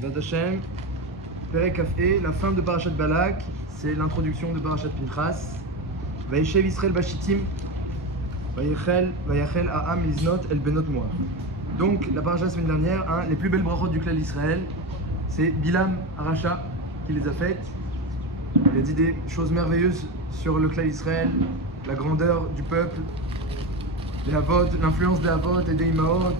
Bezrat Hashem, Perek Kaf'e, la fin de Parashat Balak, c'est l'introduction de Parashat Pinchas. Vayeshev Israël Bashitim, Vayachel Ha'am Liznot El Benot Moab. Donc, la paracha la semaine dernière, les plus belles brachot du clan d'Israël, c'est Bilam Aracha qui les a faites. Il a dit des choses merveilleuses sur le clan d'Israël, la grandeur du peuple, les Havot, l'influence des Havot et des Imaot,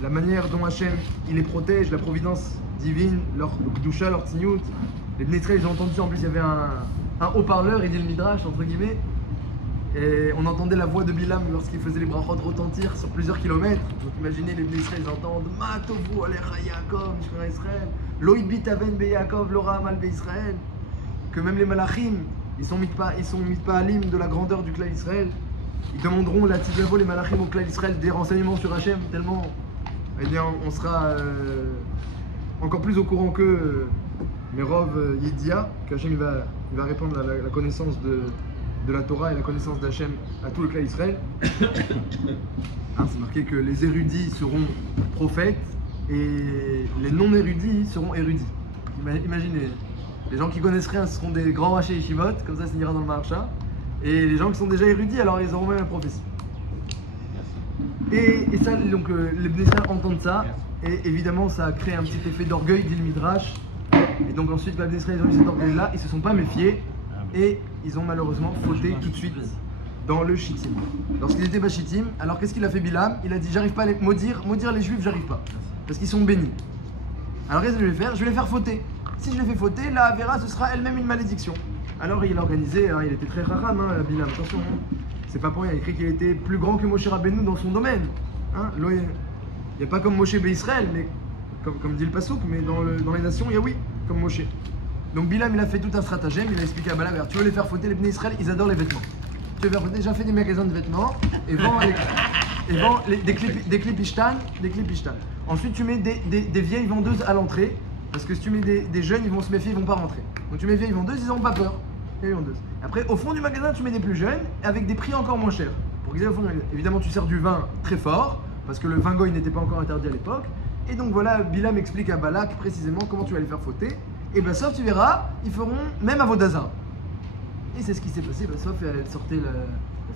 la manière dont Hachem il les protège, la providence divine, leur Kdusha, leur Tzniut. Les Bnei Israël, ils ont entendu, en plus il y avait un haut-parleur, il dit le Midrash, entre guillemets, et on entendait la voix de Bilam lorsqu'il faisait les brachot retentir sur plusieurs kilomètres. Donc imaginez les Bnei Israël, ils entendent Ma tovu alecha Yaakov, Shkara Israël, Lo ibit aven be Yaakov, Lo ra'amal be Israël. Que même les malachim, ils sont mitpa'alim de la grandeur du clan d'Israël. Ils demanderont la tzidavo, les malachim au clan d'Israël, des renseignements sur Hachem, tellement eh bien, on sera encore plus au courant que Merov Yedia, qu'Hachem il va répandre la connaissance de la Torah et la connaissance d'Hachem à tout le clan d'Israël. C'est marqué que les érudits seront prophètes et les non-érudits seront érudits. Imaginez, les gens qui connaissent rien seront des grands rachés yeshivot, comme ça ira dans le marcha, et les gens qui sont déjà érudits, alors ils auront même la prophétie. Et ça, donc les Bnei Israël entendent ça, et évidemment ça a créé un petit effet d'orgueil, dit le Midrash. Et donc ensuite, les Bnei Israël ont eu cet orgueil-là, ils se sont pas méfiés, et ils ont malheureusement fauté tout de suite dans le Shittim. Lorsqu'ils étaient bas Shittim, alors qu'est-ce qu'il a fait Bilam? Il a dit j'arrive pas à les maudire les Juifs, j'arrive pas, parce qu'ils sont bénis. Alors qu'est-ce que je vais faire? Je vais les faire fauter. Si je les fais fauter, la Avera, ce sera elle-même une malédiction. Alors il a organisé, il était très racham, Bilam, attention. C'est pas pour rien, il écrit qu'il était plus grand que Moshe Rabbeinu dans son domaine. Il n'y a pas comme Moshe Israël, mais comme dit le Passouk, mais dans les nations, il y a oui, comme Moshe. Donc Bilam, il a fait tout un stratagème, il a expliqué à Balak, tu veux les faire fauter, les Bnei Israël, ils adorent les vêtements. Tu veux faire fauter, déjà fait des magasins de vêtements, et vend des clipishtan. Ensuite, tu mets des vieilles vendeuses à l'entrée, parce que si tu mets des jeunes, ils vont se méfier, ils vont pas rentrer. Donc tu mets des vieilles vendeuses, ils n'ont pas peur. Après, au fond du magasin, tu mets des plus jeunes avec des prix encore moins chers. Pour qu'ils aient au fond du magasin. Évidemment, tu sers du vin très fort, parce que le vin goy n'était pas encore interdit à l'époque. Et donc voilà, Bilam explique à Balak précisément comment tu vas les faire fauter. Et ben sauf tu verras, ils feront même à Vodazara. Et c'est ce qui s'est passé. Sauf elle sortait la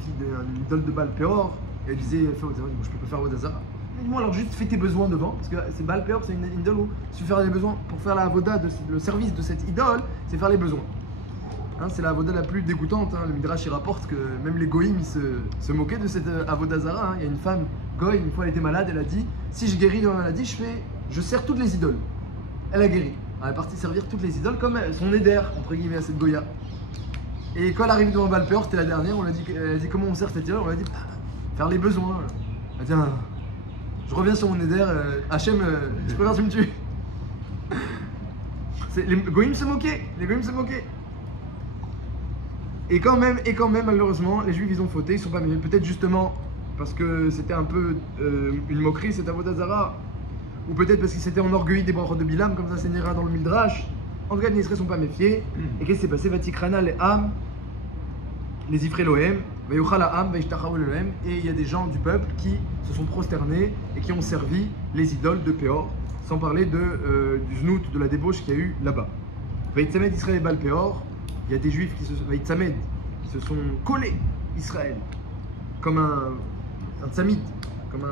fille d'une idole de Baal Péor, et elle disait fais Vodazara. Je peux pas faire Vodazara. Dis-moi alors juste fais tes besoins devant, parce que c'est Baal Péor, c'est une idole où tu fais les besoins. Pour faire la avoda, le service de cette idole, c'est faire les besoins. C'est la avoda la plus dégoûtante. Le Midrash il rapporte que même les goïms ils se moquaient de cette avodazara. Il y a une femme goï, une fois elle était malade, elle a dit si je guéris de ma maladie, je sers toutes les idoles. Elle a guéri. Elle est partie servir toutes les idoles comme son éder entre guillemets à cette goya. Et quand elle arrive devant Baal Péor, c'était la dernière, elle a dit comment on sert cette idole, on lui a dit faire les besoins. Elle a dit je reviens sur mon éder, Hachem, je préfère que tu me tues. Les goïms se moquaient, Et quand même, malheureusement, les Juifs ils ont fauté, ils sont pas mieux. Peut-être justement parce que c'était un peu une moquerie, cette avodazara, ou peut-être parce qu'ils s'étaient enorgueillis des brachot de Bilam, comme ça ira dans le Midrash. En tout cas, les Israéliens ne sont pas méfiés. Et qu'est-ce qui s'est passé? Vatikrana les Ham, les Ifré Lohem, Vayuchal Ham, Vayishtachaou Lohem, et il y a des gens du peuple qui se sont prosternés et qui ont servi les idoles de Péor, sans parler du znout, de la débauche qu'il y a eu là-bas. Vayitzamed Israël et Baal Péor. Il y a des juifs qui se sont collés Israël comme un tsamid, comme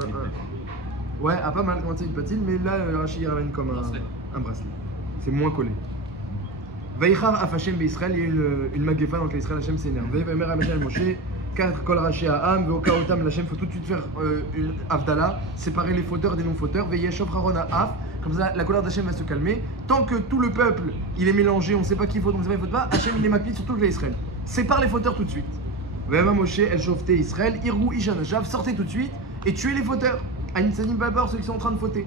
ouais, pas mal comme un tsamid patil, mais là Rashi ramène comme un bracelet. C'est moins collé. Vaïchar Afashem Israël, il y a une magéfa dans laquelle Israël Hachem s'est énervé. Vaïmer Hachem Moshe, 4 kol Rashi Aham, Veokaotam Hachem, faut tout de suite faire une avdala, séparer les fauteurs des non-fauteurs. Veïyeshov Haron Af. Comme ça, la colère d'Hachem va se calmer. Tant que tout le peuple, il est mélangé, on ne sait pas qui faute, on ne sait pas qui faute pas, Hachem il est makpid sur tout le Israël. Sépare les fauteurs tout de suite. Vema Moshe, El Shofte Israël, Irou Ishanajav, sortez tout de suite et tuez les fauteurs. Anitzanim Babar, ceux qui sont en train de fauter.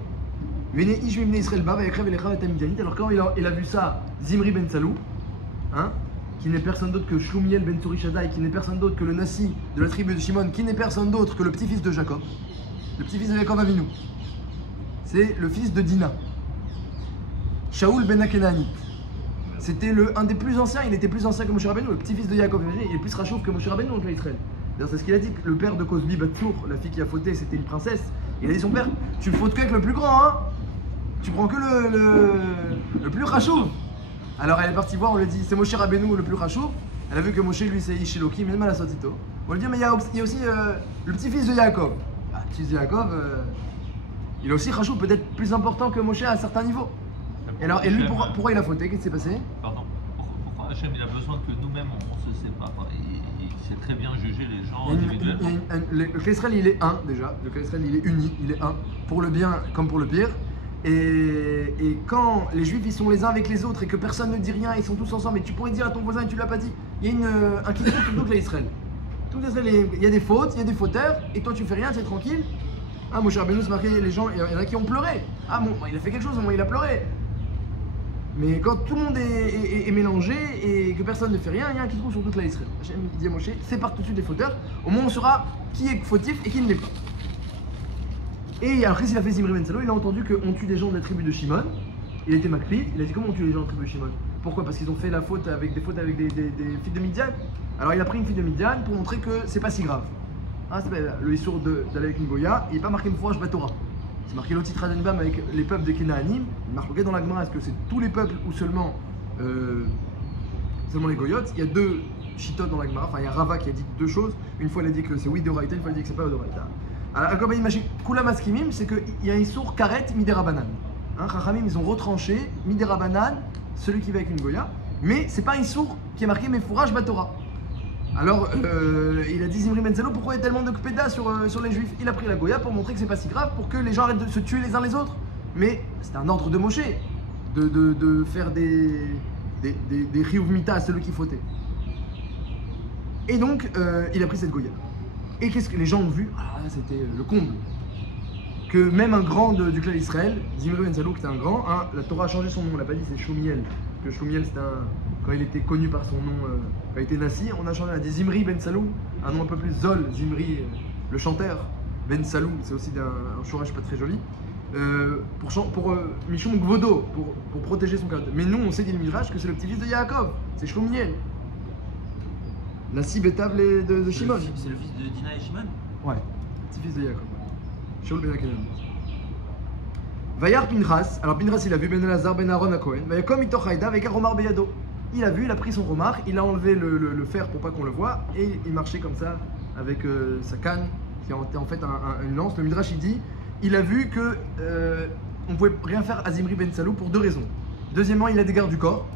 Venez Ishvimne Israël Bava, Ekrev Elecha Etamidianit. Alors quand il a vu ça, Zimri Ben Salou, qui n'est personne d'autre que Shlumiel Ben Tsurishadai, qui n'est personne d'autre que le Nassi de la tribu de Shimon, qui n'est personne d'autre que le petit-fils de Jacob, le petit-fils de Jacob Avinu. C'est le fils de Dina. Shaoul ben Akenanit. C'était un des plus anciens, il était plus ancien que Moshe Rabbeinu, le petit-fils de Yaakov. Il est plus rachouf que Moshe Rabbeinu dans Israël. D'ailleurs, c'est ce qu'il a dit, le père de Cosbi Batsour, la fille qui a fauté, c'était une princesse. Il a dit à son père, tu ne fautes qu'avec le plus grand, tu prends que le plus rachouv. Alors elle est partie voir, on lui dit c'est Moshe Rabbeinu le plus rachouv. Elle a vu que Moshe lui c'est Ishiloki, mais mal à Sotito. On lui dit mais il y a aussi le petit-fils de Yaakov. Ah, le petit-fils de Yaakov, il est aussi rachouv, peut-être plus important que Moshe à un certain niveau. Et alors, et lui, pourquoi il a fauté? Qu'est-ce qui s'est passé? Pardon. Pourquoi Hachem il a besoin que nous-mêmes on se sépare? Il sait très bien juger les gens individuellement. Le Knesset il est un déjà, le Knesset il est uni, il est un, pour le bien comme pour le pire. Et quand les Juifs ils sont les uns avec les autres et que personne ne dit rien, ils sont tous ensemble et tu pourrais dire à ton voisin et tu l'as pas dit, il y a un quiproquo tout le Israël. Tout l'Israël, il y a des fautes, il y a des fauteurs et toi tu fais rien, tu es tranquille. Ah, Moshe Rabbeinu c'est marqué, les gens, il y en a qui ont pleuré. Ah bon, il a fait quelque chose, au moins il a pleuré. Mais quand tout le monde est mélangé et que personne ne fait rien, il y a un quiproquo sur toute l'Israël. Hachem dit à Moshe, sépare tout de suite les fauteurs, au moins on saura qui est fautif et qui ne l'est pas. Et après, s'il a fait Zimri Ben Salo, il a entendu qu'on tue des gens de la tribu de Shimon. Il était Makpid. Il a dit comment on tue les gens de la tribu de Shimon? Pourquoi? Parce qu'ils ont fait la faute avec des filles de Midian. Alors il a pris une fille de Midian pour montrer que c'est pas si grave. Hein, c'est pas le Issour d'aller avec une Goya. Il n'est pas marqué une fois Batora. C'est marqué l'Otit Radenbam avec les peuples de Kenaanim. Il marque dans la Gemara, est-ce que c'est tous les peuples ou seulement les Goyotes? Il y a deux Shitot dans la Gemara. Enfin, il y a Rava qui a dit deux choses. Une fois il a dit que c'est oui d'Oraita, une fois il a dit que c'est pas d'Oraita. Alors, comme imagine, Kula Maskimim, c'est qu'il y a un Issour Karet Midera-Banan. Chachamim, ils ont retranché Midera-Banan, celui qui va avec une Goya, mais c'est pas un Issour qui est marqué Mefouraj Batora. Alors, il a dit Zimri Ben Salo, pourquoi il y a tellement de Kpeda sur les Juifs? Il a pris la Goya pour montrer que c'est pas si grave, pour que les gens arrêtent de se tuer les uns les autres. Mais c'est un ordre de Moshe de faire des Chiyuv Mita à celui qui fautait. Et donc, il a pris cette Goya. Et qu'est-ce que les gens ont vu? Ah, c'était le comble. Que même un grand du clan d'Israël, Zimri Ben Salo, qui était un grand, hein, la Torah a changé son nom, on l'a pas dit, c'est Shlomiel. Que Shlomiel, c'était quand il était connu par son nom, quand il était Nassi, on a changé, on a dit Zimri Ben Salo, un nom un peu plus Zol, Zimri, le chanteur. Ben Salo, c'est aussi un shoresh pas très joli. Pour Mishum Gvodo, pour protéger son caractère. Mais nous, on sait dit le Midrash que c'est le petit-fils de Yaakov, c'est Shlomiel. Nassi Betav de Shimon. C'est le fils de Dina et Shimon? Ouais, petit-fils de Yaakov. Shaul ben Akanan. Vayar Pinchas, alors Pinchas il a vu Ben Elazar ben Aaron à Cohen. Vayakom itochaïda avec un romar beyado. Il a vu, il a pris son romar, il a enlevé le fer pour pas qu'on le voie et il marchait comme ça avec sa canne qui était en fait une lance. Le Midrash il dit, il a vu que on pouvait rien faire à Zimri Ben Salo pour deux raisons. Deuxièmement, il a des gardes du corps.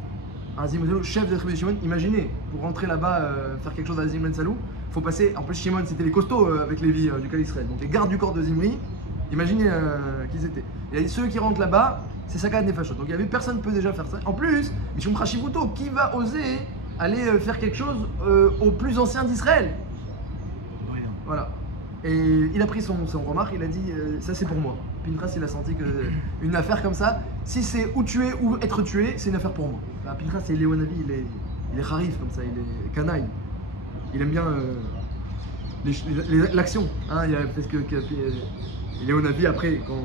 Zimri Ben Salo, chef de la tribu de Shimon, imaginez, pour rentrer là-bas, faire quelque chose à Zimri Ben Salo, il faut passer, en plus Shimon c'était les costauds avec les vies du clan d'Israël, donc les gardes du corps de Zimri, imaginez qui étaient. Il y a ceux qui rentrent là-bas, c'est Sakat Nefashot, donc il y avait personne ne peut déjà faire ça. En plus, Mishum Khashivuto, qui va oser aller faire quelque chose au plus ancien d'Israël? Voilà. Et il a pris son remarque, il a dit ça c'est pour moi. Pinchas il a senti qu'une affaire comme ça, si c'est ou tuer ou être tué, c'est une affaire pour moi. Pinchas c'est Léonavi, il est harif comme ça, il est canaille. Il aime bien l'action. Hein, parce que Léonavi après, quand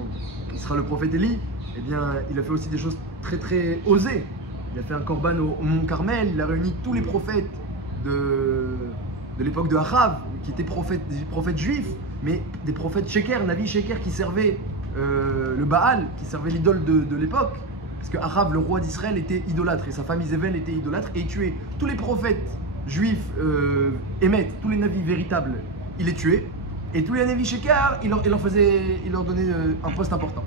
il sera le prophète Élie, eh bien il a fait aussi des choses très très osées. Il a fait un korban au mont Carmel, il a réuni tous les prophètes de l'époque de Achav, qui étaient des prophètes juifs, mais des prophètes Sheker, Navi Sheker, qui servaient le Baal, qui servait l'idole de l'époque. Parce que Achav, le roi d'Israël, était idolâtre, et sa femme Izével était idolâtre, et il tuait tous les prophètes juifs, Emet, tous les Navis véritables, il les tuait, et tous les Navis Sheker, il leur donnait un poste important.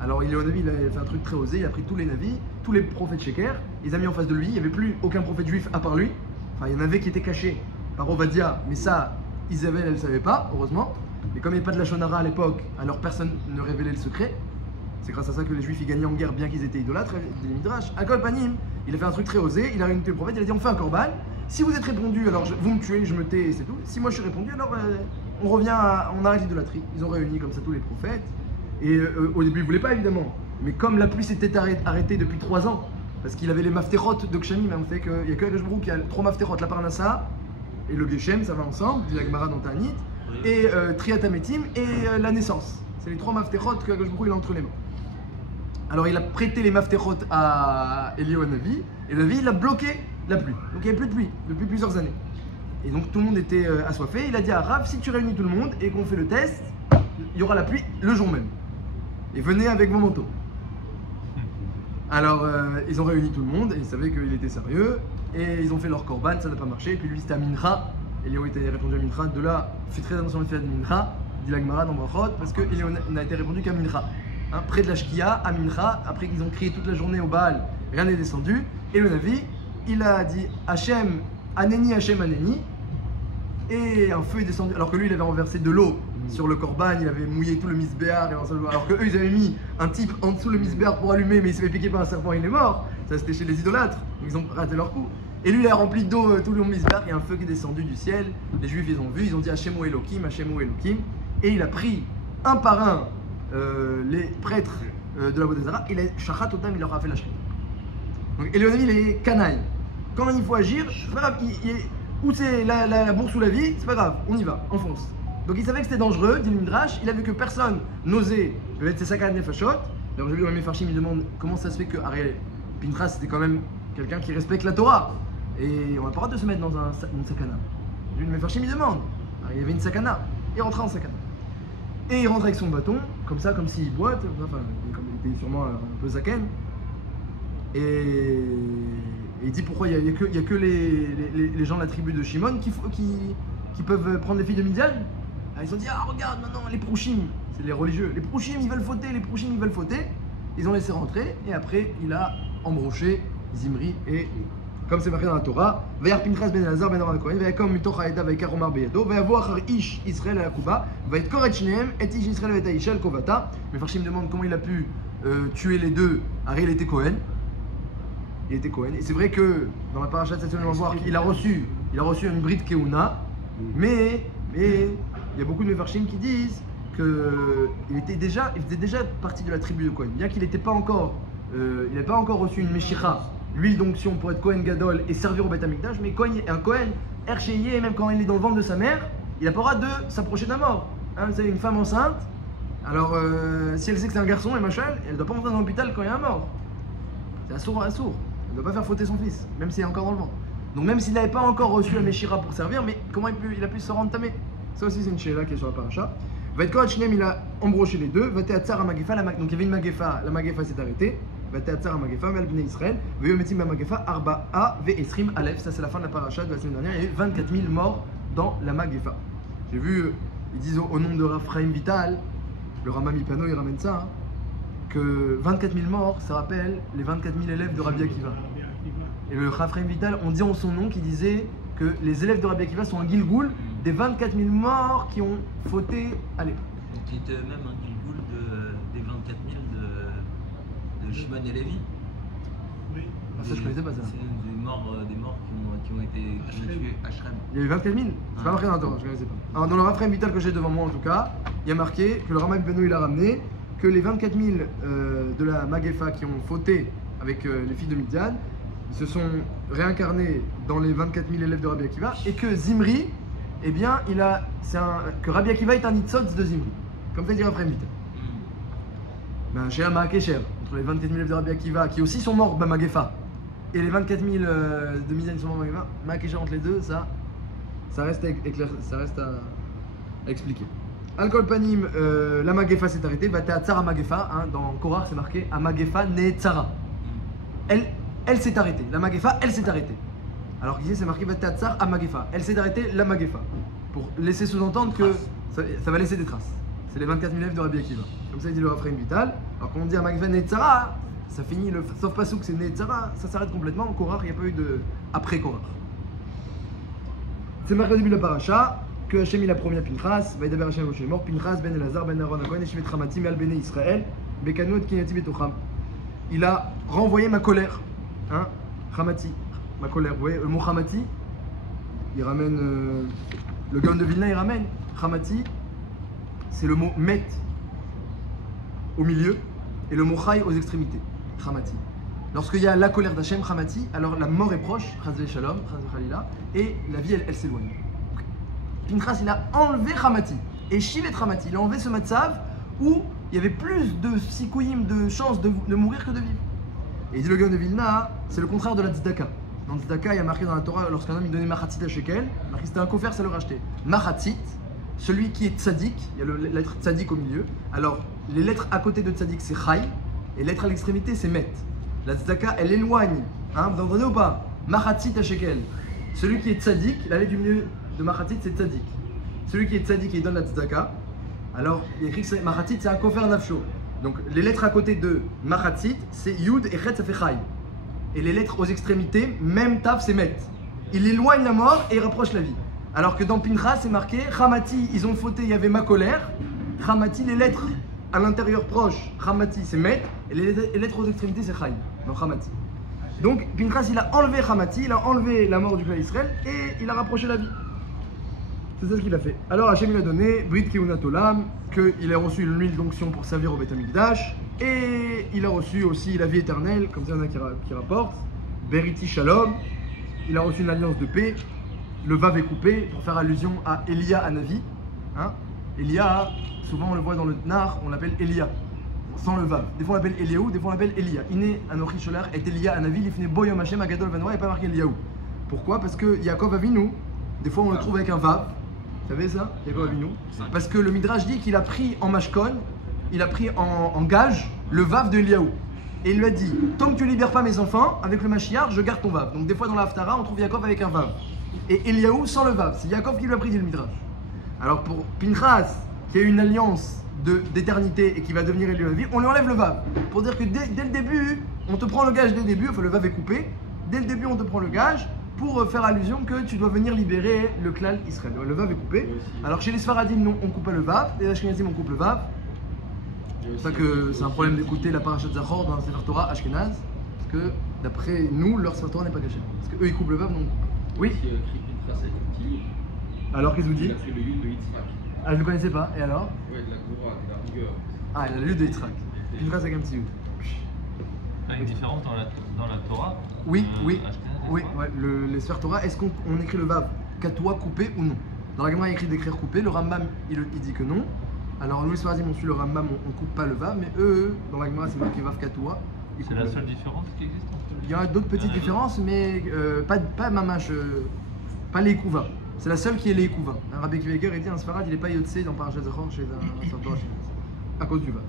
Alors Léonavi, il a fait un truc très osé, il a pris tous les Navis, tous les prophètes Sheker, il les a mis en face de lui, il n'y avait plus aucun prophète juif à part lui, enfin il y en avait qui étaient cachés par Ovadia, mais ça, Isabelle, elle ne savait pas, heureusement. Mais comme il n'y avait pas de la Shonara à l'époque, alors personne ne révélait le secret. C'est grâce à ça que les Juifs ils gagnaient en guerre, bien qu'ils étaient idolâtres, des Midrash. À Kol Panim, il a fait un truc très osé, il a réuni tous les prophètes, il a dit on fait un korban. Si vous êtes répondu, alors vous me tuez, je me tais, c'est tout. Si moi je suis répondu, alors on arrête l'idolâtrie. Ils ont réuni comme ça tous les prophètes. Et au début, ils ne voulaient pas évidemment. Mais comme la pluie s'était arrêtée depuis 3 ans, parce qu'il avait les mafterot de Kshamim, on fait qu'il n'y a que Akadosh Baruch Hu qui a 3 mafterot, la Parnassa, et le Geshem, ça va ensemble, dit la Gemara dans Ta'anit, et Triat Hametim et la naissance. C'est les 3 mafterot que Akadosh Baruch Hu il a entre les mains. Alors il a prêté les mafterot à Eliyahu et Navi il a bloqué la pluie. Donc il n'y avait plus de pluie depuis plusieurs années. Et donc tout le monde était assoiffé. Il a dit à Rav, si tu réunis tout le monde et qu'on fait le test, il y aura la pluie le jour même. Et venez avec vos manteaux. Alors, ils ont réuni tout le monde et ils savaient qu'il était sérieux. Et ils ont fait leur korban, ça n'a pas marché. Et puis lui, c'était à Mincha. Eliyahu était répondu à Mincha. De là, fais très attention à la fête de Mincha, dit la Gemara dans Brachot, parce que Eliyahu n'a été répondu qu'à Mincha. Hein, près de la Shkia, à Mincha, après qu'ils ont crié toute la journée au Baal, rien n'est descendu. Et le Navi, il a dit Hachem, Aneni, Hachem, Aneni. Et un feu est descendu, alors que lui, il avait renversé de l'eau sur le korban, il avait mouillé tout le misbéar, alors que eux, ils avaient mis un type en dessous le misbéar pour allumer, mais il s'est fait piquer par un serpent, il est mort. Ça, c'était chez les idolâtres, ils ont raté leur coup. Et lui, il a rempli d'eau tout le misbéar, il y a un feu qui est descendu du ciel. Les Juifs, ils ont vu, ils ont dit Hachem ou Elohim, Hachem ou Elohim. Et il a pris un par un les prêtres de la Vodazara, il a shachat totam, il leur a fait la shrita. Donc Eliyahu il est canaille. Quand il faut agir, c'est pas grave, où c'est la bourse ou la vie, c'est pas grave, on y va, on fonce. Donc il savait que c'était dangereux, dit le Midrash, il a vu que personne n'osait mettre ses sacs à nefashot. Alors j'ai vu dans mes farshim, il demande comment ça se fait que Ariel Pinchas c'était quand même quelqu'un qui respecte la Torah. Et on n'a pas le droit de se mettre dans une sakana. J'ai vu mes farshim, il demande. Alors, il y avait une sakana, il rentrait en sakana. Et il rentre avec son bâton, comme ça, comme s'il boite, enfin, comme il était sûrement un peu zaken. Et il dit pourquoi il n'y a que les gens de la tribu de Shimon qui peuvent prendre les filles de Midian. Ils se sont dit, ah regarde maintenant les Prouchim, c'est les religieux, les Prouchim ils veulent fauter, les Prouchim ils veulent fauter. Ils ont laissé rentrer et après il a embroché Zimri et comme c'est marqué dans la Torah, Vayar Pinchas ben Elazar ben Aaron Kohen, Vayakom mitoch haeda vayikar Omar beyado, Vayavo achar ish Israël à la Kuba, Vayet koret shnehem et ish Israël vayet Aisha al kovata. Mais Farshim demande comment il a pu tuer les deux. Ariel était Cohen. Il était Cohen. Et c'est vrai que dans la paracha de cette semaine, on va voir qu'il a reçu une bride Keuna, mais il y a beaucoup de Mefarshim qui disent qu'il faisait déjà partie de la tribu de Cohen. Bien qu'il n'était pas encore, il n'avait pas encore reçu une Meshicha, lui d'onction pour être Cohen Gadol et servir au Beth Amikdash, mais un Cohen, Erchéié, même quand il est dans le ventre de sa mère, il n'a pas le droit de s'approcher de la mort. Hein, vous savez, une femme enceinte, alors si elle sait que c'est un garçon et machin, elle ne doit pas rentrer dans l'hôpital quand il y a un mort. C'est assourd. Elle ne doit pas faire fauter son fils, même s'il est encore dans le ventre. Donc même s'il n'avait pas encore reçu la Meshira pour servir, mais comment il a pu se rendre tamé? Ça aussi c'est une chéla qui est sur la paracha. Vaïtkot Shnem, il a embroché les deux. Vatéatzar à Magefa, donc il y avait une Magefa, la Magefa s'est arrêtée. Vatéatzar à Magefa, Vel Bnei Israël. Veyometim ba Magefa, Arba'a Ve'esrim Aleph. Ça c'est la fin de la paracha de la semaine dernière. Il y a eu 24 000 morts dans la Magefa. J'ai vu, ils disent au nom de Raphaim Vital, le Rama Mipano il ramène ça, hein, que 24 000 morts, ça rappelle les 24 000 élèves de Rabbi Akiva. Et le Raphaim Vital, on dit en son nom qu'il disait que les élèves de Rabbi Akiva sont un Gilgoul des 24 000 morts qui ont fauté à l'époque. Qui était même un Gilgoul des 24 000 de Shimon et Lévi. Oui. Ah, ça je connaissais pas ça. C'est des morts qui ont été tués à Shrem. Il y avait 24 000. C'est pas marqué dans la Torah, je connaissais pas. Alors dans le Raphaim Vital que j'ai devant moi en tout cas, il y a marqué que le Rama Beno il a ramené que les 24 000 de la Magefa qui ont fauté avec les filles de Midian, ils se sont réincarnés dans les 24 000 élèves de Rabbi Akiva et que Zimri, eh bien, que Rabbi Akiva est un Nitzotz de Zimri, comme fait dire après Midian. Ben, chez Ama Kesher, entre les 24 000 élèves de Rabbi Akiva qui aussi sont morts, Magefa, et les 24 000 de Midian qui sont morts, Magefa, Ma Kesher entre les deux, ça reste à expliquer. Alcool Panim, la Magefa s'est arrêtée, Vatéatzar Magefa, hein, dans Korach c'est marqué Amagefa Neetzara. Elle s'est arrêtée, la Magefa, elle s'est arrêtée. Alors qu'ici c'est marqué Vatéatzar Magefa, elle s'est arrêtée, la Magefa. Pour laisser sous-entendre que ça va laisser des traces. C'est les 24 000 élèves de Rabbi Akiva. Comme ça il dit le Raphaim Vital. Alors quand on dit Amagefa Neetzara, ça finit, sauf pas que c'est Neetzara, ça s'arrête complètement. En Korach, il n'y a pas eu de après Korach. C'est marqué au début de la paracha que Hachem il a promis à Pinchas, Vaïdaber Hachem Moshe mort, Pinchas ben Elazar ben Aaron Kohen, Eshivet Ramati Me'al Bnei Israël, Bekanot Kinati Betocham. Il a renvoyé ma colère, hein, Ramati, ma colère. Vous voyez, le mot Ramati, il ramène, le Gaon de Vilna il ramène, Ramati, c'est le mot Met au milieu et le mot Chai aux extrémités, Ramati. Lorsqu'il y a la colère d'Hachem, Ramati, alors la mort est proche, Chazve Shalom, Chazve Khalila, et la vie elle s'éloigne. Pinchas il a enlevé Ramati et Shivet Ramati, il a enlevé ce matzav où il y avait plus de sikouyim, de chances de mourir que de vivre. Et il dit le Gaon de Vilna, c'est le contraire de la tzedaka. Dans la tzedaka, il y a marqué dans la Torah, lorsqu'un homme il donnait machatzit à shekel, marqué c'était un kofer, ça le rachetait. Machatzit, celui qui est tzadik, il y a la lettre tzadik au milieu. Alors les lettres à côté de tzadik c'est chai et les lettres à l'extrémité c'est met. La tzedaka, elle éloigne. Hein, vous entendez ou pas? Machatzit à shekel. Celui qui est tzaddik, la lettre du milieu de Machatzit, c'est tzaddik. Celui qui est tzaddik et il donne la tzedaka. Alors, il est écrit que Machatzit, c'est un kofer nafsho. Donc, les lettres à côté de Machatzit, c'est Yud et Chet, ça fait Chai. Et les lettres aux extrémités, même Tav, c'est Met. Il éloigne la mort et il rapproche la vie. Alors que dans Pinchas, c'est marqué Chamati, ils ont fauté, il y avait ma colère. Chamati, les lettres à l'intérieur proche, Chamati, c'est Met. Et les lettres aux extrémités, c'est Chai. Donc, Chamati. Donc, Pinchas, il a enlevé Chamati, il a enlevé la mort du clan Israël et il a rapproché la vie. C'est ça ce qu'il a fait. Alors Hachem il a donné Brit Keunat Olam, qu'il a reçu l'huile d'onction pour servir au Beth Amikdash, et il a reçu aussi la vie éternelle, comme ça il y en a qui rapportent, Beriti Shalom, il a reçu une alliance de paix, le Vav est coupé pour faire allusion à Elia Hanavi. Hein? Elia, souvent on le voit dans le Nar, on l'appelle Elia, sans le Vav. Des fois on l'appelle Eliaou, des fois on l'appelle Elia. Iné Anochi Sholar est Elia Hanavi, il finit Boyom Hashem Agadol Vanoa, il n'y a pas marqué Eliaou. Pourquoi? Parce que Yaakov Avinu, des fois on le trouve avec un Vav. Vous savez ça, Yaakov Avinu? Parce que le Midrash dit qu'il a pris en Mashkon, il a pris en gage le Vav de Eliaou. Et il lui a dit, tant que tu ne libères pas mes enfants, avec le Mashiach, je garde ton Vav. Donc des fois dans la Haftara, on trouve Yaakov avec un Vav. Et Eliaou sans le Vav. C'est Yaakov qui lui a pris, dit le Midrash. Alors pour Pinchas, qui a eu une alliance d'éternité et qui va devenir Eliaou, on lui enlève le Vav. Pour dire que dès le début, on te prend le gage dès le début, enfin le Vav est coupé. Dès le début, on te prend le gage pour faire allusion que tu dois venir libérer le clan Israël. Le Vav est coupé. Alors chez les Sfaradim, non, on coupe pas le Vav. Les Ashkenazim, on coupe le Vav. C'est pour ça que c'est un problème d'écouter la parashat Zachor dans la Sefer Torah Ashkenaz. Parce que d'après nous, leur Sefer Torah n'est pas caché. Parce qu'eux, ils coupent le Vav, non. Oui. Alors qu'est-ce que vous dites? Il a fait le Yud de Yitzhak. Ah, je ne connaissais pas. Et alors? Ouais, de la Goura, de la rigueur. Ah, il a le Yud de Yitzhak. Pinchas avec un petit Yud. Il y a une différence dans la Torah. Oui, oui. Ashkenaz, Oui, ouais, les Sefer Torah, est-ce qu'on écrit le Vav Katoa coupé ou non? Dans la Gemara, il y a écrit d'écrire coupé, le Rambam, il dit que non. Alors nous, les Sfaradim, on suit le Rambam, on coupe pas le Vav, mais eux, dans la Gemara, c'est marqué Vav Katoa. C'est la seule différence qui existe entre les deux. Il y a d'autres petites différences, mais pas mamash, pas les Kouva. C'est la seule qui est les Kouva. Un Rabbi Kiveger, il dit un Sfarad, il n'est pas Yotse dans Parashat Zachor chez un Sefer Torah à cause du Vav.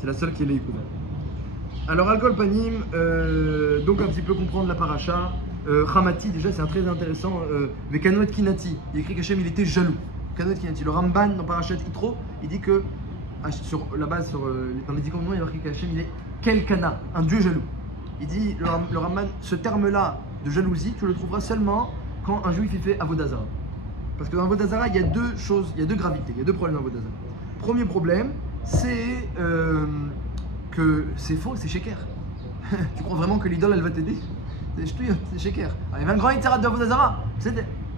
C'est la seule qui est les Kouva. Alors, Alkol Panim, donc un petit peu comprendre la paracha. Hamati, déjà, c'est un très intéressant. Vekano et Kinati, il écrit qu'Hachem il était jaloux. Vekano et Kinati. Le Ramban, dans Parashat Yitro, il dit que, sur la base, dans les 10 commandements, il y a marqué qu'Hachem il est Kelkana, un dieu jaloux. Il dit, le Ramban, ce terme-là de jalousie, tu le trouveras seulement quand un juif il fait Avodazara. Parce que dans Avodazara, il y a deux choses, il y a deux gravités, il y a deux problèmes dans Avodazara. Premier problème, c'est que c'est faux, c'est sheker. Tu crois vraiment que l'idole elle va t'aider? C'est ch'touillot, c'est sheker. Il y avait un grand Yitzhara de Avodazara,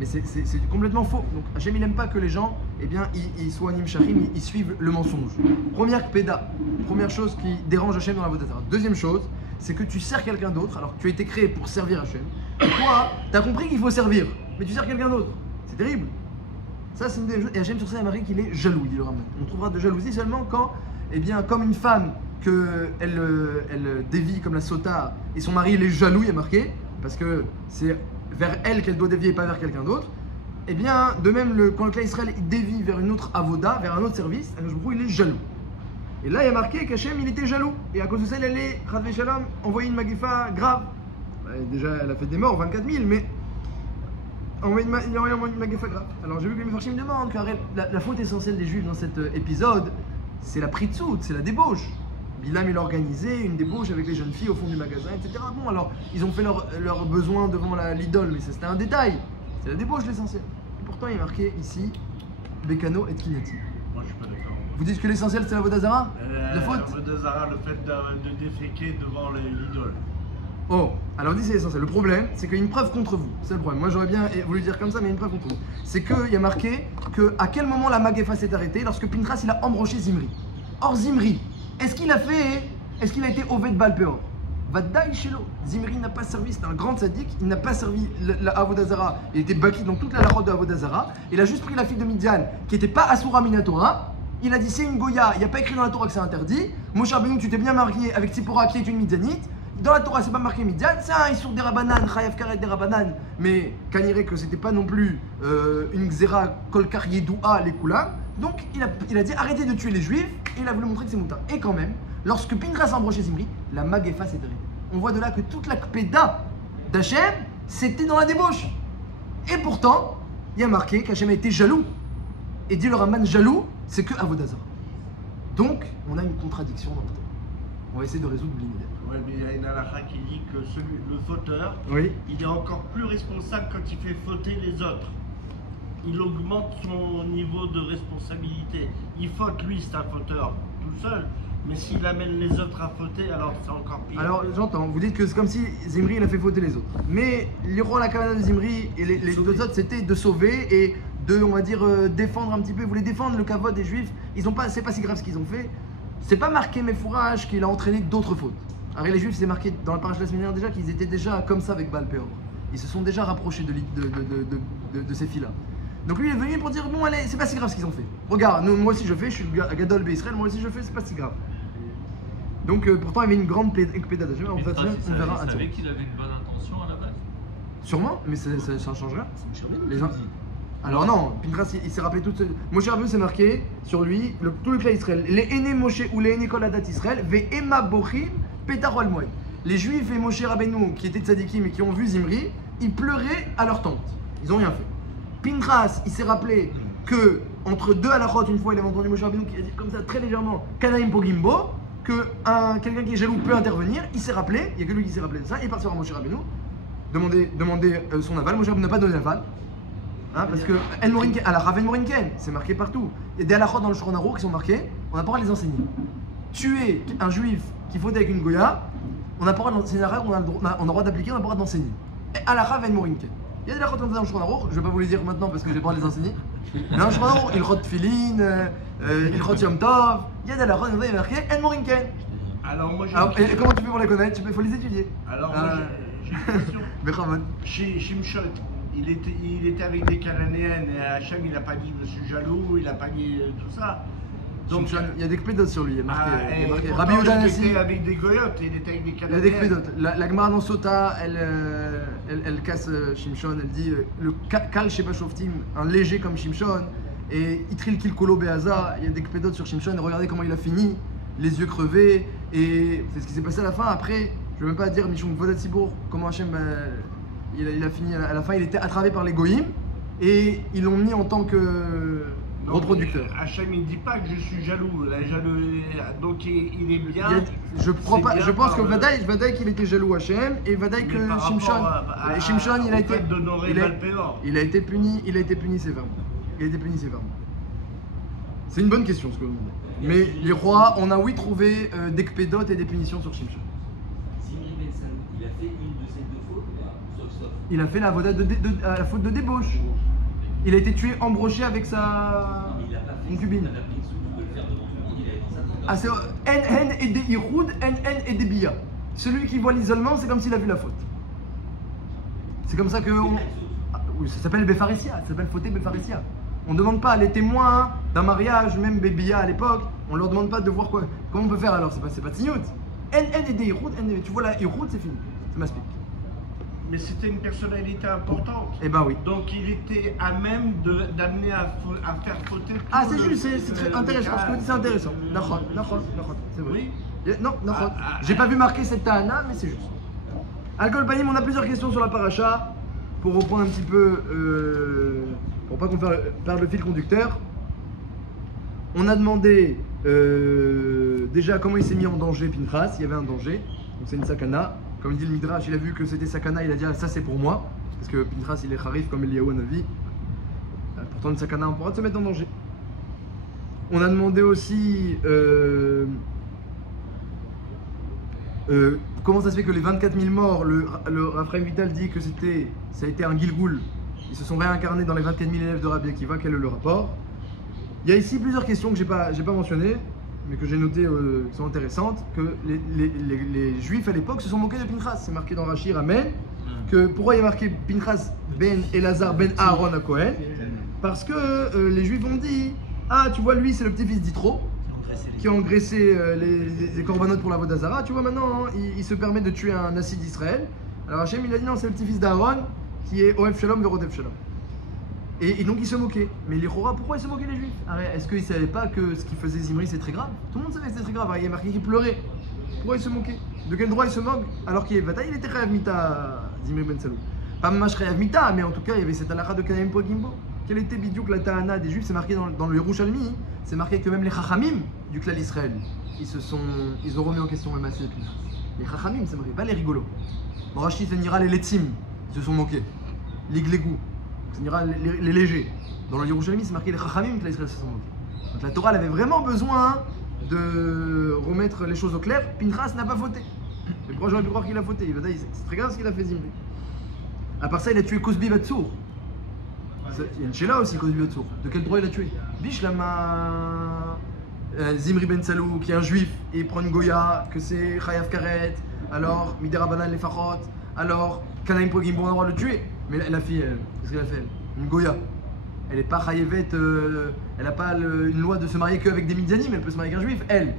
mais c'est complètement faux. Donc Hachem il n'aime pas que les gens, eh bien, ils soient nimshachim, ils suivent le mensonge. Première péda, première chose qui dérange Hachem dans la Avodazara. Deuxième chose, c'est que tu sers quelqu'un d'autre, alors que tu as été créé pour servir Hachem. Et toi, tu as compris qu'il faut servir, mais tu sers quelqu'un d'autre. C'est terrible. Ça, c'est une des choses. Et Hachem sur ça, il a marqué qu'il est jaloux, dit le Rambam. On trouvera de jalousie seulement quand, eh bien, comme une femme elle dévie comme la sota et son mari il est jaloux, il est marqué, parce que c'est vers elle qu'elle doit dévier et pas vers quelqu'un d'autre. Et bien, de même, quand le clan Israël il dévie vers une autre avoda, vers un autre service, il est jaloux. Et là, il y a marqué qu'Hachem il était jaloux. Et à cause de ça, il allait, Chadvé Shalom, envoyer une magifa grave. Déjà, elle a fait des morts, 24 000, mais il a envoyé une magifa grave. Alors, j'ai vu que les Mefarshim me demandent, car la faute essentielle des Juifs dans cet épisode, c'est la pritzout, c'est la débauche. Bilam il a organisé une débauche avec les jeunes filles au fond du magasin, etc. Bon, alors ils ont fait leurs besoins devant l'idole, mais ça c'était un détail. C'est la débauche l'essentiel. Et pourtant il est marqué ici Bekano et Kinati. Moi je suis pas d'accord. Vous dites que l'essentiel c'est la Vodazara? La faute? La Vodazara, le fait de déféquer devant l'idole. Oh, alors dis c'est l'essentiel. Le problème, c'est qu'il y a une preuve contre vous. C'est le problème. Moi j'aurais bien voulu dire comme ça, mais il y a une preuve contre vous. C'est qu'il y a marqué que à quel moment la Magefa s'est arrêtée? Lorsque Pinchas il a embroché Zimri. Or Zimri, est-ce qu'il a été Oved Baal Peor? Vadaï Shelo. Zimri n'a pas servi, c'était un grand tzaddik, il n'a pas servi la Avodazara, il était baki dans toute la larote de Avodazara, il a juste pris la fille de Midian qui n'était pas Asura Minatora, il a dit c'est une Goya, il n'y a pas écrit dans la Torah que c'est interdit, Moshe Rabbeinu tu t'es bien marié avec Tzipora qui est une Midianite, dans la Torah c'est pas marqué Midian, c'est un Issour des Rabanan, Chayav Karet des Rabanan, mais Kaniré que c'était pas non plus une Xera Kolkar Yedoua les Koulam. Donc il a dit arrêtez de tuer les juifs et il a voulu montrer que c'est moutar. Et quand même, lorsque Pinchas a embroché Zimri, la Magéfa s'est arrêtée. On voit de là que toute la Kpeda d'Hachem, c'était dans la débauche. Et pourtant, il y a marqué qu'Hachem a été jaloux. Et dit le Raman, jaloux, c'est que Avodazara. Donc, on a une contradiction dans le temps. On va essayer de résoudre l'univers. Ouais, mais il y a une halakha qui dit que le fauteur, Oui. il est encore plus responsable quand il fait fauter les autres. Il augmente son niveau de responsabilité. Il faute, lui, c'est un fauteur tout seul. Mais s'il amène les autres à fauter, alors c'est encore pire. Alors, j'entends, vous dites que c'est comme si Zimri, il a fait fauter les autres. Mais les rois, la cavana de Zimri et les deux autres, c'était de sauver et de, on va dire, défendre un petit peu. Ils voulaient défendre le kavod des juifs. Ils ont pas, c'est pas si grave ce qu'ils ont fait. C'est pas marqué Mefourage qu'il a entraîné d'autres fautes. Alors, les juifs, c'est marqué dans la page de la semaine dernière déjà qu'ils étaient déjà comme ça avec Baal Peor. Ils se sont déjà rapprochés de ces filles-là. Donc lui, il est venu pour dire, bon, allez, c'est pas si grave ce qu'ils ont fait. Regarde, moi aussi je fais, je suis Gadol Israël, moi aussi je fais, c'est pas si grave. Donc pourtant, il y avait une grande pédade. On verra. Il savait qu'il avait une bonne intention à la base. Sûrement, mais ça ne change rien. Les gens... Alors non, Pinchas, il s'est rappelé tout ce... Moshe Rabbeinu, c'est marqué sur lui, tout le clan Israël. Les aînés Moshe ou les aînés Kol Hadat Israël, Ve'ema Bochim, Petar al Moed. Les Juifs et Moshe Rabbeinu, qui étaient tzadikim et qui ont vu Zimri, ils pleuraient à leur tente. Ils n'ont rien fait. Pinchas, il s'est rappelé que entre deux halachot, une fois, il avait entendu Moshe Rabbeinu qui a dit comme ça très légèrement Kanaim Pogimbo, que quelqu'un qui est jaloux peut intervenir. Il s'est rappelé, il n'y a que lui qui s'est rappelé de ça. Il est parti voir Moshe Rabbeinu, demander son aval. Moshe Rabbeinu n'a pas donné l'aval. Hein, parce que halakha ven morinken, c'est marqué partout. Il y a des halachot dans le Shulchan Aruch qui sont marqués, on n'a pas le droit de les enseigner. Tuer un juif qui fautait avec une goya, on n'a pas le droit d'enseigner, on a le droit d'appliquer, on n'a pas le droit d'enseigner. Halakha ven morinken. Il y a des halachot dans le Shulchan Aruch, je ne vais pas vous les dire maintenant parce que j'ai pas le droit de les enseigner. Mais dans le Shulchan Aruch, il rot filin, il rot yom tov, il y a des halachot dans le marqué en morinken. Alors moi et comment tu fais pour les connaître? Il faut les étudier. Alors moi j'ai une question. Bechamon. Chez Shimshon, il était avec des Cananéennes et Hachem il n'a pas dit je suis jaloux, il n'a pas dit tout ça. Donc il y a des kpédotes sur lui, il y a marqué, Rabbi Rabbi Yehuda Hanassi. il était avec des goyotes, il était avec des Il y a Cananéennes. des kpédotes. La Gemara dans Sota, elle casse Shimshon, elle dit le kal sheba shoftim, un léger comme Shimshon, et Itril Kilkolo Behaza, il y a des kpédotes sur Shimshon, et regardez comment il a fini, les yeux crevés, et c'est ce qui s'est passé à la fin. Après, je ne veux même pas dire Mishum Vodat Sibour, comment Hachem il a fini à la fin, il était attrapé par les goïms, et ils l'ont mis en tant que reproducteur. Hachem il ne dit pas que je suis jaloux, donc il est bien. Je pense que Vadaï qu'il était jaloux Hachem, et Vadaï que Shimshon il a été puni sévèrement. C'est une bonne question ce que vous demandez. Mais les rois, on a oui trouvé des kpédotes et des punitions sur Shimshon. Zimri Ben Salou, il a fait une de ces deux fautes, sauf. Il a fait la faute de débauche. Il a été tué embroché avec sa concubine. Ah, c'est en et des iroud, en et des bia. Celui qui voit l'isolement, c'est comme s'il a vu la faute. C'est comme ça que. Oui, ça s'appelle Befarissia, ça s'appelle fauter Befarissia. On ne demande pas les témoins d'un mariage, même Bébia à l'époque, on ne leur demande pas de voir quoi. Comment on peut faire alors? C'est pas tignout. En et des iroud, tu vois la iroud, c'est fini. Ça m'explique. Mais c'était une personnalité importante. Eh ben oui. Donc il était à même d'amener à faire fauter. Ah, c'est juste, c'est très intéressant. Ce que vous dites, c'est intéressant. C'est vrai. Oui. Non, j'ai pas vu marquer cette Tahana, mais c'est juste. Alcool Panim, on a plusieurs questions sur la paracha. Pour reprendre un petit peu, pour pas qu'on perde le fil conducteur. On a demandé déjà comment il s'est mis en danger Pinchas, il y avait un danger. Donc c'est une sakana. Comme il dit le Midrash, il a vu que c'était sakana, il a dit ah, ça c'est pour moi. Parce que Pinchas il est charif comme Eliyahu Hanavi. Pourtant une sakana, on pourra se mettre en danger. On a demandé aussi comment ça se fait que les 24 000 morts, le Raphaël Vital dit que ça a été un Gilgoul. Ils se sont réincarnés dans les 24 000 élèves de Rabbi Akiva. Quel est le rapport? Il y a ici plusieurs questions que j'ai pas mentionnées, mais que j'ai notées qui sont intéressantes. Que les Juifs à l'époque se sont moqués de Pinchas. C'est marqué dans Rachir Amen. Que pourquoi il y a marqué Pinchas ben Elazar ben Aaron à Cohen? Parce que les Juifs ont dit ah, tu vois, lui c'est le petit-fils d'Itro qui a engraissé les corbanotes pour la Vodazara. Tu vois, maintenant, il se permet de tuer un assis d'Israël. Alors Hachem, il a dit non, c'est le petit-fils d'Aaron qui est Oev Shalom et Rodef Shalom. Et donc ils se moquaient. Mais les Chora, pourquoi ils se moquaient les Juifs? Est-ce qu'ils ne savaient pas que ce qu'il faisait Zimri c'est très grave? Tout le monde savait que c'était très grave. Il y a marqué qu'il pleurait. Pourquoi ils se moquaient? De quel droit ils se moquent? Alors qu'il était Chayav Mita, Zimri Ben Salou. Pas Mamash Chayav Mita, mais en tout cas il y avait cette halakha de Kanaim Pogimbo. Quelle était bidiouk la Tahana des Juifs? C'est marqué dans le Yerushalmi. C'est marqué que même les Chachamim du clan Israël, ils ont remis en question même assez. Les Chachamim, c'est marqué, pas les rigolos. Dans Rashi, c'est Nira les Letzim, ils se sont moqués. Les Glégou, c'est Nira les légers. Dans le Yerushalmi, c'est marqué les Chachamim que l'Israël se sont moqués. Donc la Torah, elle avait vraiment besoin de remettre les choses au clair. Pinchas n'a pas fauté. Mais pourquoi j'aurais pu croire qu'il a fauté? C'est très grave ce qu'il a fait Zimri. À part ça, il a tué Cosbi Batsour. Il y a une Sheila aussi, Cosbi Batsour. De quel droit il a tué? Bishlama Zimri Ben Salou, qui est un juif, et il prend une Goya, que c'est Chayav Karet, alors Midera Banan les Fachot, alors Kanaim Pogim, bon, on a le droit de le tuer. Mais la fille, qu'est-ce qu'elle a fait? Une Goya. Elle n'est pas Chayevet, elle n'a pas une loi de se marier qu'avec des Midianim, elle peut se marier avec un juif, elle.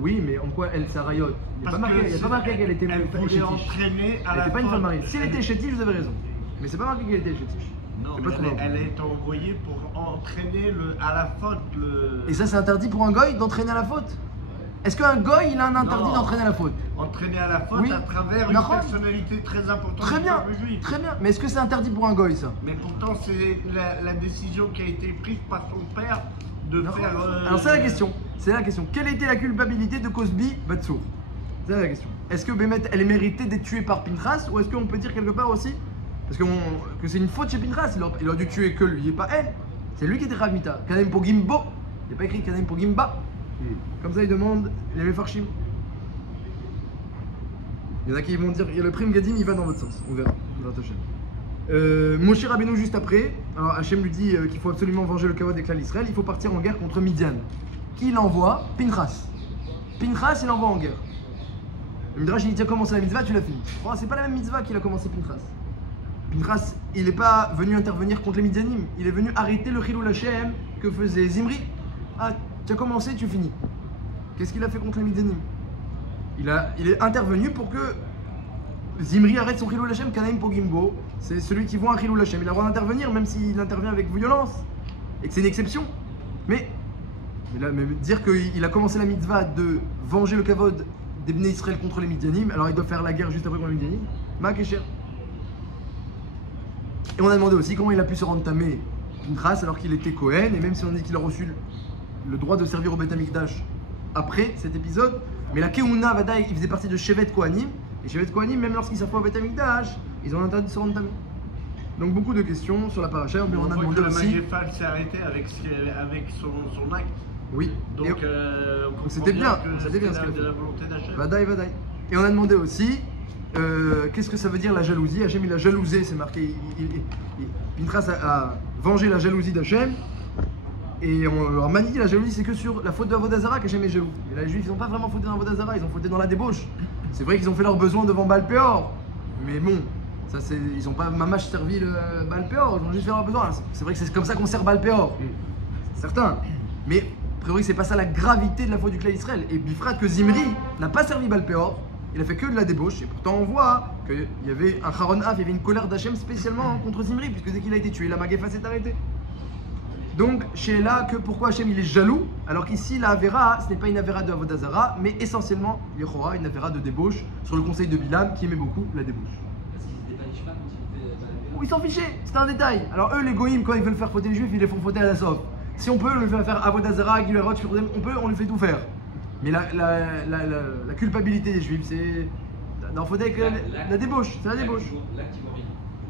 Oui, mais en quoi elle s'arrayote? Il n'y a pas marqué qu'elle était chétiche. Elle n'était pas une femme mariée. Si elle était chétiche, vous avez raison. Mais c'est pas marqué qu'elle était chétiche. Non, elle a été envoyée pour entraîner à la faute. Et ça, c'est interdit pour un goy d'entraîner à la faute? Est-ce qu'un goy, il a un interdit d'entraîner à la faute? Entraîner à la faute à travers une personnalité très importante. Très bien, très bien. Mais est-ce que c'est interdit pour un goy, ça? Mais pourtant, c'est la décision qui a été prise par son père de faire. Alors, c'est la question. C'est la question. Quelle était la culpabilité de Cosbi Batsour? C'est la question. Est-ce que Bémet, elle est méritée d'être tuée par Pinchas? Ou est-ce qu'on peut dire quelque part aussi que c'est une faute chez Pinchas? Il aurait dû tuer que lui et pas elle. C'est lui qui était Ravmita. Kanaim Pogimbo. Il n'y a pas écrit Kanaim Pogimba. Comme ça, il demande les Mefarshim. Il y en a qui vont dire, il y a le Prim Gadim, il va dans votre sens. On verra. Moshe Rabbeinu juste après. Alors Hachem lui dit qu'il faut absolument venger le kavod des clans d'Israël. Il faut partir en guerre contre Midian. Qui l'envoie? Pinchas. Pinchas, il l'envoie en guerre. Le Midrash, il dit, tu as commencé la mitzvah, tu l'as fini. Oh, c'est pas la même mitzvah qu'il a commencé Pinchas. Pinchas, il n'est pas venu intervenir contre les Midianim. Il est venu arrêter le Chilul Hashem que faisait Zimri. Ah, tu as commencé, tu finis. Qu'est-ce qu'il a fait contre les Midianim? Il est intervenu pour que Zimri arrête son Chilul Hashem. Kanaim Pogimbo, c'est celui qui voit un Chilul Hashem. Il a le droit d'intervenir, même s'il intervient avec violence. Et que c'est une exception. Mais dire qu'il a commencé la mitzvah de venger le kavod des Bnei Israël contre les Midianim, alors il doit faire la guerre juste après contre les Midianim. Ma Kesher. Et on a demandé aussi comment il a pu se rendre tamé Pinchas alors qu'il était Kohen, et même si on dit qu'il a reçu le droit de servir au Beth Amikdash après cet épisode, mais la Keuna Vadaï, il faisait partie de Shevet Kohanim, et Shevet Kohanim, même lorsqu'ils servent pas au Beth Amikdash, ils ont interdit de se rendre tamé. Donc beaucoup de questions sur la paracha, mais on a demandé aussi. Le Magéphal s'est arrêté avec son acte. Oui. Donc c'était bien, c'était bien ce qu'il a fait. De la volonté d'Hachem. Vadaï. Et on a demandé aussi qu'est-ce que ça veut dire la jalousie. Hachem il a jalousé, c'est marqué. Pinchas a vengé la jalousie d'Hachem. Et on leur a dit la jalousie c'est que sur la faute de Avodazara qu'Hachem est jaloux. Et les Juifs ils n'ont pas vraiment fauté dans Avodazara, ils ont fauté dans la débauche. C'est vrai qu'ils ont fait leurs besoins devant Baal Péor. Mais bon, ça c'est, ils n'ont pas mamash servi le Baal Péor, ils ont juste fait leurs besoins. C'est vrai que c'est comme ça qu'on sert Baal Péor. C'est certain. Mais a priori, c'est pas ça la gravité de la faute du clan d'Israël. Et Bifrat que Zimri n'a pas servi Baal Péor, il a fait que de la débauche. Et pourtant, on voit qu'il y avait un Charon Af, il y avait une colère d'Hachem spécialement contre Zimri, puisque dès qu'il a été tué, la Magéfa s'est arrêtée. Donc, chez là, que pourquoi Hachem il est jaloux, alors qu'ici, la Avera, ce n'est pas une Avera de Avodazara, mais essentiellement, Yechora, une Avera de débauche, sur le conseil de Bilam, qui aimait beaucoup la débauche. Parce qu'ils étaient pas Ishma quand ils étaient. Ils s'en fichaient, c'était un détail. Alors, eux, les Goïms, quand ils veulent faire fauter les Juifs, ils les font fauter à la sauce. Si on peut, on lui fait faire Avodazara, Gilerot, on lui fait tout faire. Mais la culpabilité des Juifs, c'est d'en fauter avec la débauche. C'est la débauche.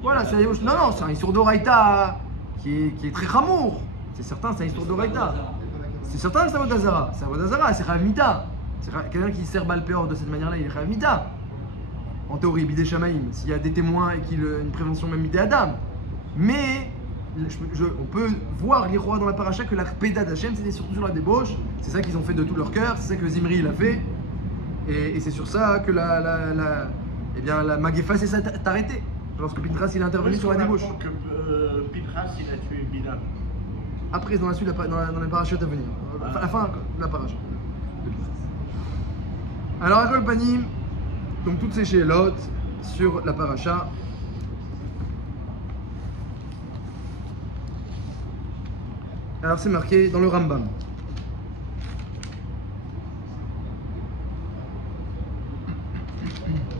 Voilà, c'est la débauche. Non, c'est un histoire d'Oraïta qui est très ramour. C'est certain, c'est un histoire d'Oraïta. C'est certain que c'est Avodazara. C'est Avodazara, c'est Chayav Mita. C'est quelqu'un qui sert Baal Péor de cette manière-là, il est Chayav Mita. En théorie, Bidé Shamaïm, s'il y a des témoins et qu'il une prévention même Bidé Adam. Mais on peut voir les rois dans la paracha que la Péda d'Hachem c'était surtout sur la débauche, c'est ça qu'ils ont fait de tout leur cœur, c'est ça que Zimri il a fait, et c'est sur ça que la Magéfa s'est arrêtée, lorsque Pinchas il est intervenu sur la débauche. Que Pinchas il a tué Bilam. Après dans la suite, dans les parachutes à venir, à la fin de la paracha. Alors à Kol Panim, donc toutes ces chélotes sur la paracha, Alors c'est marqué dans le Rambam.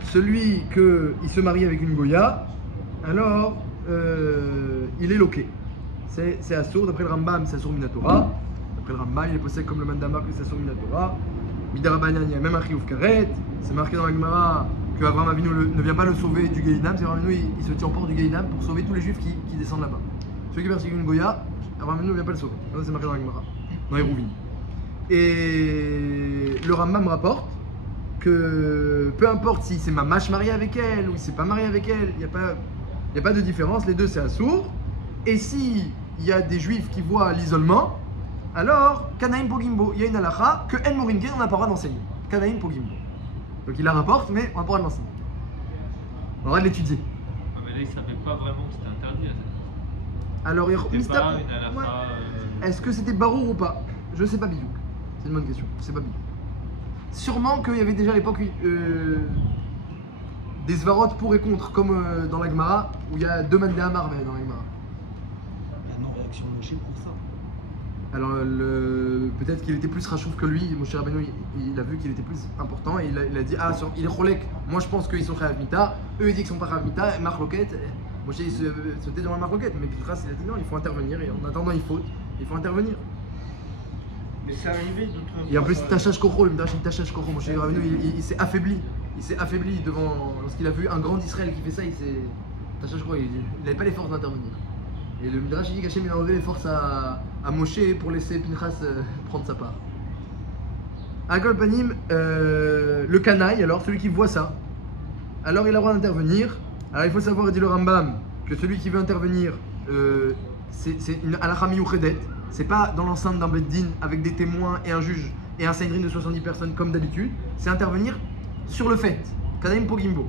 Celui qui se marie avec une goya, alors il est loqué. C'est assourd, d'après le Rambam, c'est assourd minatora. D'après le Rambam, il est posé comme le mandamar que c'est assourd minatora. Midarabanan, il y a même un chiyuv karet. C'est marqué dans la Gemara que Abraham Avinu ne vient pas le sauver du Gehinam. C'est Abraham Avinu, il se tient au port du Gehinam pour sauver tous les juifs qui descendent là-bas. Celui qui persécute une goya, Abraham Avinu ne vient pas le sauver. C'est marqué dans la Gemara, dans les Rouvines. Et le Rambam rapporte que peu importe si c'est mamash marié avec elle ou si c'est pas marié avec elle, il n'y a pas de différence, les deux c'est assourd. Et si il y a des juifs qui voient l'isolement, alors Kanaïm Pogimbo, il y a une halakha que El Morinken on n'a pas le droit d'enseigner. Kanaïm Pogimbo. Donc il la rapporte, mais on n'a pas le droit de l'enseigner. On a le droit de l'étudier. Ah, mais là, il ne savait pas vraiment que c'était interdit. Alors, C'était pas une halakha, est-ce que c'était barour ou pas? Je sais pas, Bidouk. C'est une bonne question. Je sais pas, Bidouk. Sûrement qu'il y avait déjà à l'époque des svarot pour et contre, comme dans la Gemara, où il y a deux mandé Amar dans la Gemara. La non-réaction de Moshe pour ça. Alors peut-être qu'il était plus rachouf que lui, Moshe Rabbeinu, il a vu qu'il était plus important et il a dit ah il est cholek, moi je pense qu'ils sont chayav mita, eux ils disent qu'ils sont pas chayav mita, marloquette, Moshe il se tait dans la marloquette, mais Pinchas il a dit non, il faut intervenir et en attendant il faut intervenir. Mais c'est arrivé d'autres fois. Et en plus Tachach Koro, le Midrash Tachach Koro, Moshe Rabbeinu il s'est affaibli, devant, lorsqu'il a vu un grand d'Israël qui fait ça, Tachach Koro il n'avait pas les forces d'intervenir. Et le Midrash dit qu'Hachem il a enlevé les forces à Moshe pour laisser Pinchas prendre sa part. Akol Panim, le canaille, alors celui qui voit ça, alors il a le droit d'intervenir. Alors il faut savoir, dit le Rambam, que celui qui veut intervenir, c'est une halakha miyuchedet. C'est pas dans l'enceinte d'un beddin avec des témoins et un juge et un Sanhedrin de 70 personnes comme d'habitude. C'est intervenir sur le fait. Kanaim Pogimbo.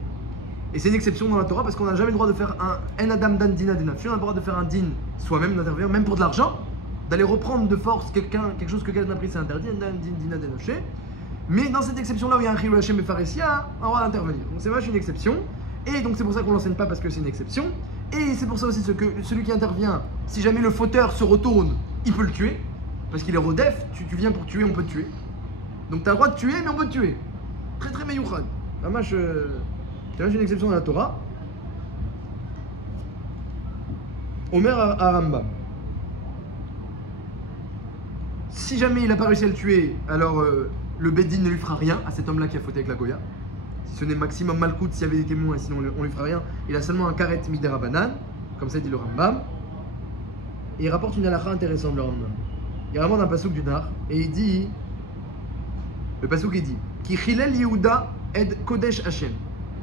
Et c'est une exception dans la Torah parce qu'on n'a jamais le droit de faire un adam dan dina de nafshi, on a le droit de faire un din soi-même, d'intervenir, même pour de l'argent, d'aller reprendre de force quelque chose que quelqu'un a pris, c'est interdit, un din dina de nafshi. Mais dans cette exception-là où il y a un chilou Hashem et Pharesia, on a le droit d'intervenir. Donc c'est vache une exception, et donc c'est pour ça qu'on ne l'enseigne pas parce que c'est une exception, et c'est pour ça aussi que celui qui intervient, si jamais le fauteur se retourne, il peut le tuer, parce qu'il est rodef, tu viens pour tuer, on peut te tuer. Donc tu as le droit de tuer, mais on peut te tuer. Très très meyouchad. C'est une exception dans la Torah. Omer à Rambam. Si jamais il n'a pas réussi à le tuer, alors le Beddin ne lui fera rien à cet homme-là qui a fauté avec la Goya. Si ce n'est maximum Malkout s'il y avait des témoins, sinon on lui fera rien. Il a seulement un karet midera banan, comme ça dit le Rambam. Et il rapporte une halakha intéressante le Rambam. Il ramène un pasouk du Nar et il dit, le pasouk il dit, Ki chilel Yehuda ed kodesh Hashem.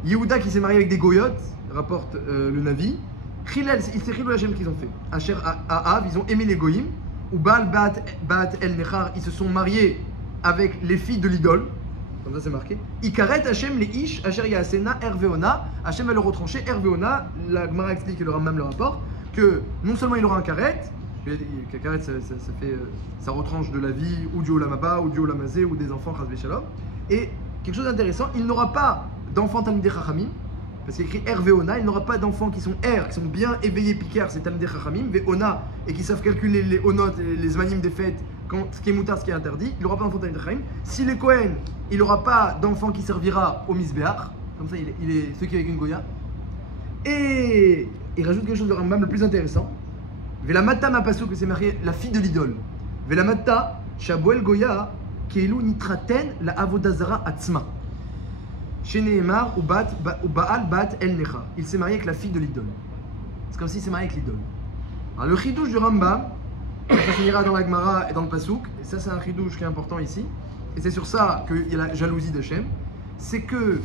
Yehuda qui s'est marié avec des goyotes, rapporte le Navi. Chilel, c'est Chilul Hashem qu'ils ont fait. Asher Aav, ils ont aimé les goyim. Ou Baal Baat El Nechar, ils se sont mariés avec les filles de l'idole. Comme ça c'est marqué. Ikaret Hashem les Ish, Asher Yaasena Erveona. Hashem va le retrancher. Erveona, la Gemara explique et le Rambam le rapporte, que non seulement il aura un karet, karet ça retranche de la vie, ou du Olamaba, ou du Olamazé, ou des enfants, Chazvé Shalom. Et quelque chose d'intéressant, il n'aura pas d'enfants Talmidei Chachamim, parce qu'il y a écrit Erveona, il n'aura pas d'enfants qui sont qui sont bien éveillés, piquards, c'est Talmidei Chachamim, Veona, et qui savent calculer les onotes, les zmanim des fêtes, ce qui est moutard, ce qui est interdit, il n'aura pas d'enfants Talmidei Chachamim. Si les Kohen, il n'aura pas d'enfant qui servira au Misbéach, comme ça il est ceux qui avec une Goya. Et il rajoute quelque chose de Rambam le plus intéressant. Velamata Mapasso, que c'est marqué la fille de l'idole. Velamata, Shabuel Goya, Keilu Nitraten, la Avodazara Atzma. Chez Nehemar ou Baal Bat El Necha. Il s'est marié avec la fille de l'idole. C'est comme s'il s'est marié avec l'idole. Alors le chidouche du Rambam, ça finira dans la Gemara et dans le Pasouk, et ça c'est un chidouche qui est important ici, et c'est sur ça qu'il y a la jalousie d'Hachem, c'est que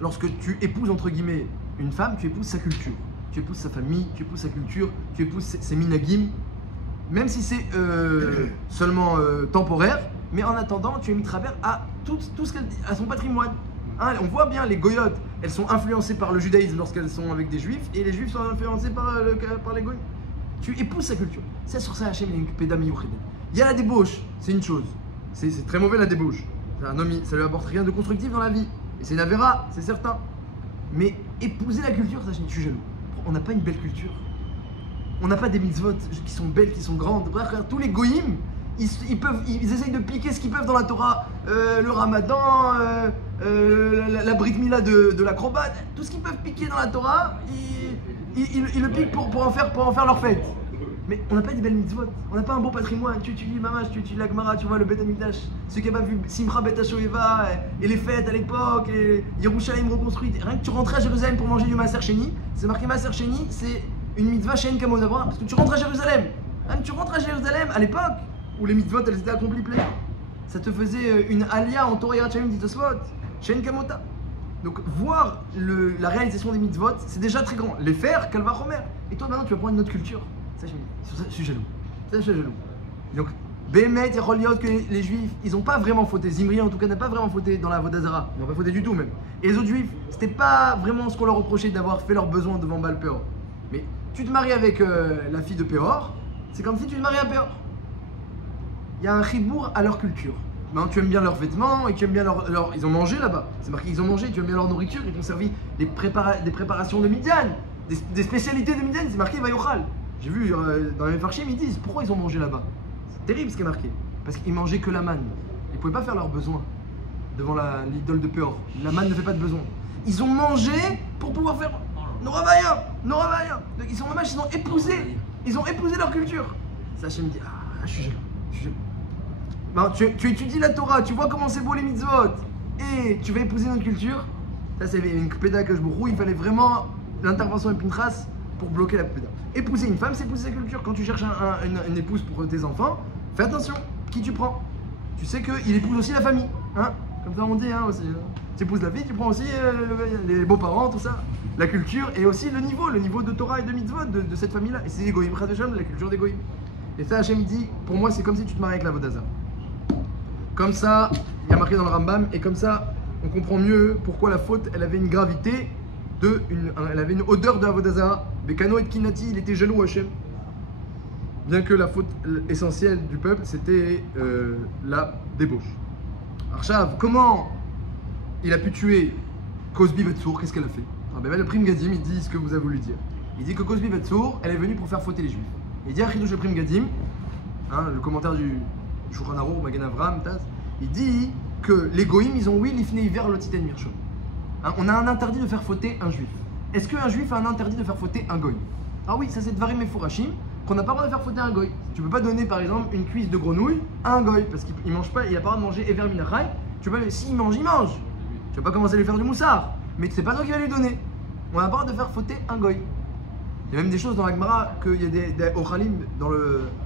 lorsque tu épouses entre guillemets une femme, tu épouses sa culture, tu épouses sa famille, tu épouses sa culture, tu épouses ses minagim, même si c'est seulement temporaire, mais en attendant tu es mis travers à tout ce qu'elle dit, à son patrimoine. Hein, on voit bien les goyotes, elles sont influencées par le judaïsme lorsqu'elles sont avec des juifs, et les juifs sont influencés par les goyotes. Tu épouses sa culture. C'est sur ça Hachem il y a une péda miyuchedet. Il y a la débauche, c'est une chose. C'est très mauvais la débauche. Un homme, ça lui apporte rien de constructif dans la vie. Et c'est une avéra, c'est certain. Mais épouser la culture, ça, je suis jaloux. On n'a pas une belle culture. On n'a pas des mitzvot qui sont belles, qui sont grandes. Bref, tous les goïms, ils essayent de piquer ce qu'ils peuvent dans la Torah. Le ramadan, la brit mila de l'acrobate, tout ce qu'ils peuvent piquer dans la Torah, ils le piquent pour en faire leur fête. Mais on n'a pas des belles mitzvot, on n'a pas un beau patrimoine. Tu étudies Mamash, tu étudies la Gemara, tu vois le Bet Amikdash. Ceux qui n'ont pas vu Simcha Bet HaShoeva et les fêtes à l'époque, et Yerushalayim reconstruite. Rien que tu rentrais à Jérusalem pour manger du Maaser Sheni, c'est marqué Maaser Sheni, c'est une mitzvah Shein Kamo d'abord, parce que tu rentres à Jérusalem. Même tu rentres à Jérusalem à l'époque où les mitzvot elles étaient accomplies pleines. Ça te faisait une alia en Torah Yerushalayim dit Tosfot, Shein Kamota. Donc voir la réalisation des mitzvot, c'est déjà très grand. Les faire, Kalva Chomer. Et toi maintenant tu vas prendre une autre culture. Ça, je suis jaloux. Ça, je suis jaloux. Donc, Bémet et Roliot, que les juifs, ils n'ont pas vraiment fauté. Zimri, en tout cas, n'a pas vraiment fauté dans la Vodazara. Ils n'ont pas fauté du tout, même. Et les autres juifs, c'était pas vraiment ce qu'on leur reprochait d'avoir fait leurs besoins devant Baal Péor. Mais tu te maries avec la fille de Péor, c'est comme si tu te mariais à Péor. Il y a un chibour à leur culture. Ben, tu aimes bien leurs vêtements et tu aimes bien Ils ont mangé là-bas. C'est marqué, ils ont mangé, tu aimes bien leur nourriture, ils t'ont servi des préparations de Midian, des spécialités de Midian, c'est marqué Vayochal. J'ai vu dans les farchim, ils disent pourquoi ils ont mangé là-bas. C'est terrible ce qui est marqué. Parce qu'ils mangeaient que la manne. Ils ne pouvaient pas faire leurs besoins devant l'idole de Péor. La manne ne fait pas de besoins. Ils ont mangé pour pouvoir faire Noravaya. Donc ils ont épousé. Ils ont épousé leur culture. Ça, je me dis, je suis jaloux. Ben, tu étudies la Torah, tu vois comment c'est beau les mitzvot. Et tu vas épouser notre culture. Ça, c'est une péda que je me roule. Il fallait vraiment l'intervention de Pinchas pour bloquer la péda. Épouser une femme, c'est épouser sa culture. Quand tu cherches une épouse pour tes enfants, fais attention, qui tu prends. Tu sais qu'il épouse aussi la famille, hein. Comme ça on dit, hein, aussi. Tu épouses la fille, tu prends aussi les beaux-parents, tout ça. La culture et aussi le niveau de Torah et de mitzvot de cette famille-là. Et c'est l'égoïm, la culture d'égoïm. Et ça, Hachem dit, pour moi, c'est comme si tu te mariais avec la Vodazara. Comme ça, il y a marqué dans le Rambam, et comme ça, on comprend mieux pourquoi la faute, elle avait une gravité, elle avait une odeur de Avodazara. Bekano et Kinati, il était jaloux Hachem. Bien que la faute essentielle du peuple, c'était la débauche. Arshav, comment il a pu tuer Cosbi Vetsour? Qu'est-ce qu'elle a fait? Le Prim Gadim, il dit ce que vous avez voulu dire. Il dit que Cosbi Vetsour, elle est venue pour faire fauter les juifs. Il dit à Chidouche le Prim Gadim, hein, le commentaire du Shulchan Aruch, Magen Avraham, il dit que les goïms, ils ont oui, l'ifne hiver l'otiten mirchon. On a un interdit de faire fauter un juif. Est-ce qu'un juif a un interdit de faire fauter un goy? Ah oui, ça c'est Dvarim Mefourachim, qu'on n'a pas le droit de faire fauter un goy. Tu peux pas donner par exemple une cuisse de grenouille à un goy, parce qu'il mange pas, il a pas le droit de manger Ever Minachai. Tu peux, s'il mange, il mange. Tu vas pas commencer à lui faire du moussard, mais c'est pas toi qui vas lui donner. On n'a pas le droit de faire fauter un goy. Il y a même des choses dans la Gemara, qu'il y a des ochalim,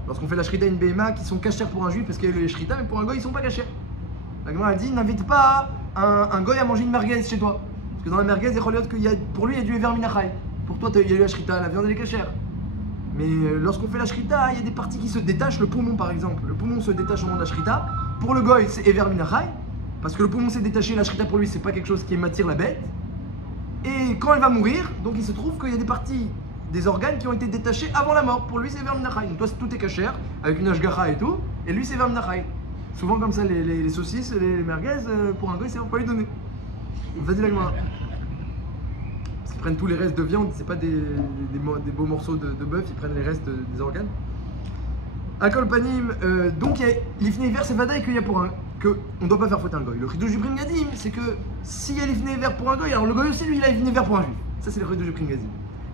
lorsqu'on fait la shrita une BMA, qui sont cachères pour un juif, parce qu'il y a les shrita, mais pour un goy ils sont pas cachères. La Gemara dit, n'invite pas un goy à manger une merguez chez toi. Parce que dans la merguez, pour lui, il y a du Ever Minachai. Pour toi, il y a eu la shrita, la viande elle est cachère. Mais lorsqu'on fait la shrita, il y a des parties qui se détachent. Le poumon, par exemple. Le poumon se détache au moment de la shrita. Pour le goy, c'est Ever Minachai. Parce que le poumon s'est détaché, la shrita pour lui, c'est pas quelque chose qui m'attire la bête. Et quand elle va mourir, donc il se trouve qu'il y a des parties des organes qui ont été détachés avant la mort. Pour lui, c'est Ever Minachai. Donc toi, tout est cachère, avec une ashgacha et tout. Et lui, c'est Ever Minachai. Souvent, comme ça, les saucisses, les merguez, pour un goy, c'est on peut lui donner. Vas-y, la Gemara. Ils prennent tous les restes de viande, c'est pas des beaux morceaux de bœuf, ils prennent les restes des organes. Akol Panim, donc l'ifne hiver c'est vadaï qu'il y a pour un. Qu'on ne doit pas faire fauter un goy. Le chidouche du Prim Gadim, c'est que s'il y a l'ifne hiver pour un goy, alors le goy aussi lui il a l'ifne hiver pour un juif. Ça c'est le chidouche du Prim Gadim.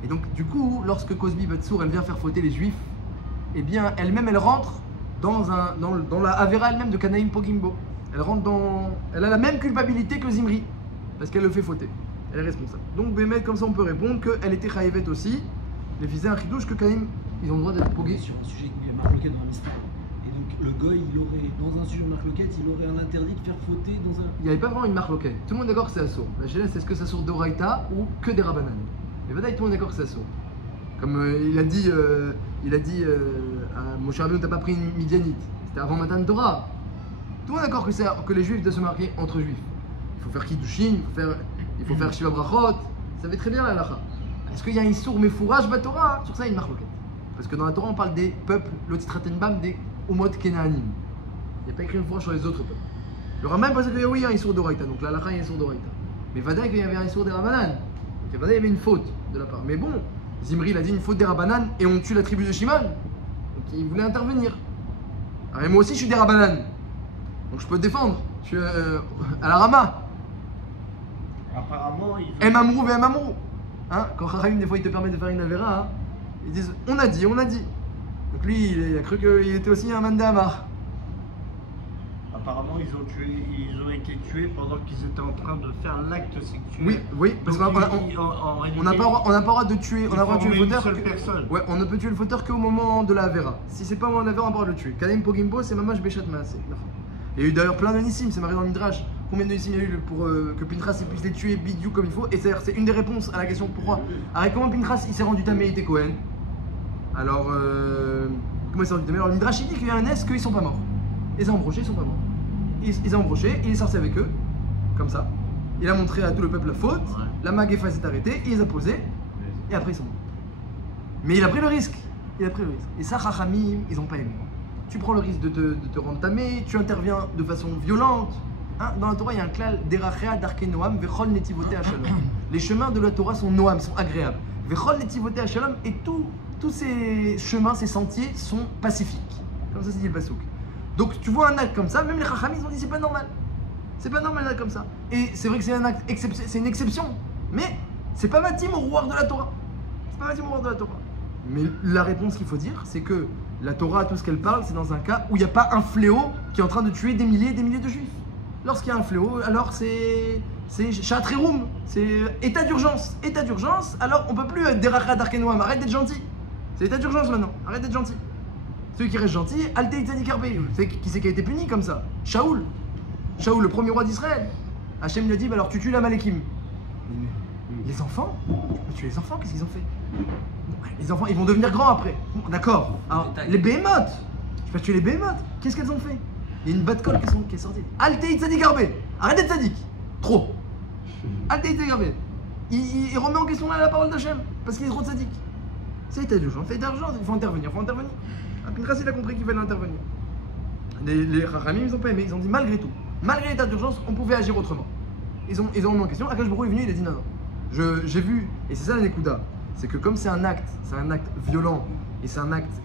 Et donc du coup, lorsque Cosbi Batsour elle vient faire fauter les juifs, eh bien elle-même elle rentre dans la Avera elle-même de Kanaïm Pogimbo. Elle a la même culpabilité que Zimri, parce qu'elle le fait fauter. Elle est responsable. Donc, Bémet, comme ça, on peut répondre qu'elle était chaïvet aussi. Les fils un chidouche que Kaïm, ils ont le droit d'être pogués. Sur un sujet qui est marloquet dans la Mishnah. Et donc, le goy, il aurait, dans un sujet marloquet, il aurait un interdit de faire fauter dans un. Il n'y avait pas vraiment une marloquet. Tout le monde est d'accord que c'est assourd. La chérie, c'est est-ce que ça sort d'Oraïta ou que des Rabanan. Mais Vadaï, tout le monde est d'accord que c'est assourd. Comme il a dit à Moshe Rabbeinu, t'as pas pris une Midianite. C'était avant Matan Torah. Tout le monde est d'accord que les juifs doivent se marier entre juifs. Il faut faire Kiddushin, il faut faire Shiva Brachot, ça fait très bien la lacha. Est-ce qu'il y a un issour mefourage Torah? Sur ça, il y a une marloquette. Parce que dans la Torah, on parle des peuples, l'otitratenbam, des Omot Kenaanim. Il n'y a pas écrit une fois sur les autres peuples. Le Rambam pense qu'il y a oui, un issour d'Oraïta, donc la lacha, il y a un issour d'Oraïta. Mais Vadaï, qu'il y avait un issour des Rabanan. Donc Vadaï, il y avait une faute de la part. Mais bon, Zimri, il a dit une faute des Rabbanan et on tue la tribu de Shimon. Donc il voulait intervenir. Alors, et moi aussi, je suis des Rabbanan. Donc je peux te défendre. Je suis à la Rama. Apparemment, ils ont... M Amrou, VM Amrou. Hein, quand Chachamim, des fois, il te permet de faire une Avera, hein, ils disent on a dit, on a dit. Donc lui, il a cru qu'il était aussi un man de Hamar. Apparemment, ils ont été tués pendant qu'ils étaient en train de faire l'acte sexuel. Oui, parce qu'on n'a pas le droit de tuer, on n'a pas le droit de tuer le fauteur. Ouais, on ne peut tuer le fauteur qu'au moment de la Avera. Si c'est pas au moment de la Avera, on n'a pas le droit de le tuer. Kadem Pogimbo, c'est Mamash Béchat Maasé. Il y a eu d'ailleurs plein de Nissim, c'est marqué dans le Midrash. Combien de Nissim il y a eu pour que Pinchas puisse les tuer bidou comme il faut? Et c'est une des réponses à la question pourquoi. Alors comment Pinchas il s'est rendu tamé, il était Cohen? Alors, comment il s'est rendu tamé? Alors le Midrash il dit qu'il y a un S qu'ils sont pas morts. Les embrochés ils sont pas morts. Ils ont embroché, il est sorti avec eux, comme ça. Il a montré à tout le peuple la faute, la Magefa s'est arrêtée, il les a posés, et après ils sont morts. Mais il a pris le risque. Il a pris le risque. Et ça, Chachamim, ils n'ont pas aimé. Tu prends le risque de te rendre tamé, tu interviens de façon violente. Hein, dans la Torah, il y a un klal derachea darke noam vechol netivote shalom. Les chemins de la Torah sont noam, sont agréables. Vechol netivote shalom, et tous ces chemins, ces sentiers sont pacifiques. Comme ça, c'est dit le pasouk. Donc tu vois un acte comme ça, même les Chachamim ils ont dit c'est pas normal. C'est pas normal un acte comme ça. Et c'est vrai que c'est un acte c'est une exception. Mais c'est pas matim au roi de la Torah. C'est pas matim au roi de la Torah. Mais la réponse qu'il faut dire, c'est que la Torah, tout ce qu'elle parle, c'est dans un cas où il n'y a pas un fléau qui est en train de tuer des milliers et des milliers de juifs. Lorsqu'il y a un fléau, alors c'est Shatreroum, c'est état d'urgence. État d'urgence, alors on peut plus derachat d'arkenoam, arrête d'être gentil. C'est état d'urgence maintenant, arrête d'être gentil. Celui qui reste gentil, Alté Tzadik Arbe. Qui c'est qui a été puni comme ça? Shaoul. Shaoul, le premier roi d'Israël. Hachem lui a dit bah alors tu tues la Malekim. Les enfants? Tu peux tuer les enfants, qu'est-ce qu'ils ont fait? Les enfants, ils vont devenir grands après. D'accord. Alors, les Behemoth. Tu peux tuer les Behemoth. Qu'est-ce qu'elles ont fait? Il y a une batte colle qui est sortie. Alté Tzadik Arbe. Arrête d'être Tzadik. Trop. Alté Tzadik Arbe. Il remet en question la parole d'Hachem parce qu'il est trop Tzadik. C'est état d'urgence, il faut intervenir, Pinchas il a compris qu'il fallait intervenir. Les Chachamim ils ont pas aimé, ils ont dit malgré tout, malgré l'état d'urgence, on pouvait agir autrement. Ils ont remis en question, Akash Baruch Hu est venu, il a dit non. J'ai vu, et c'est ça la Nekuda, c'est que comme c'est un acte violent, et c'est un acte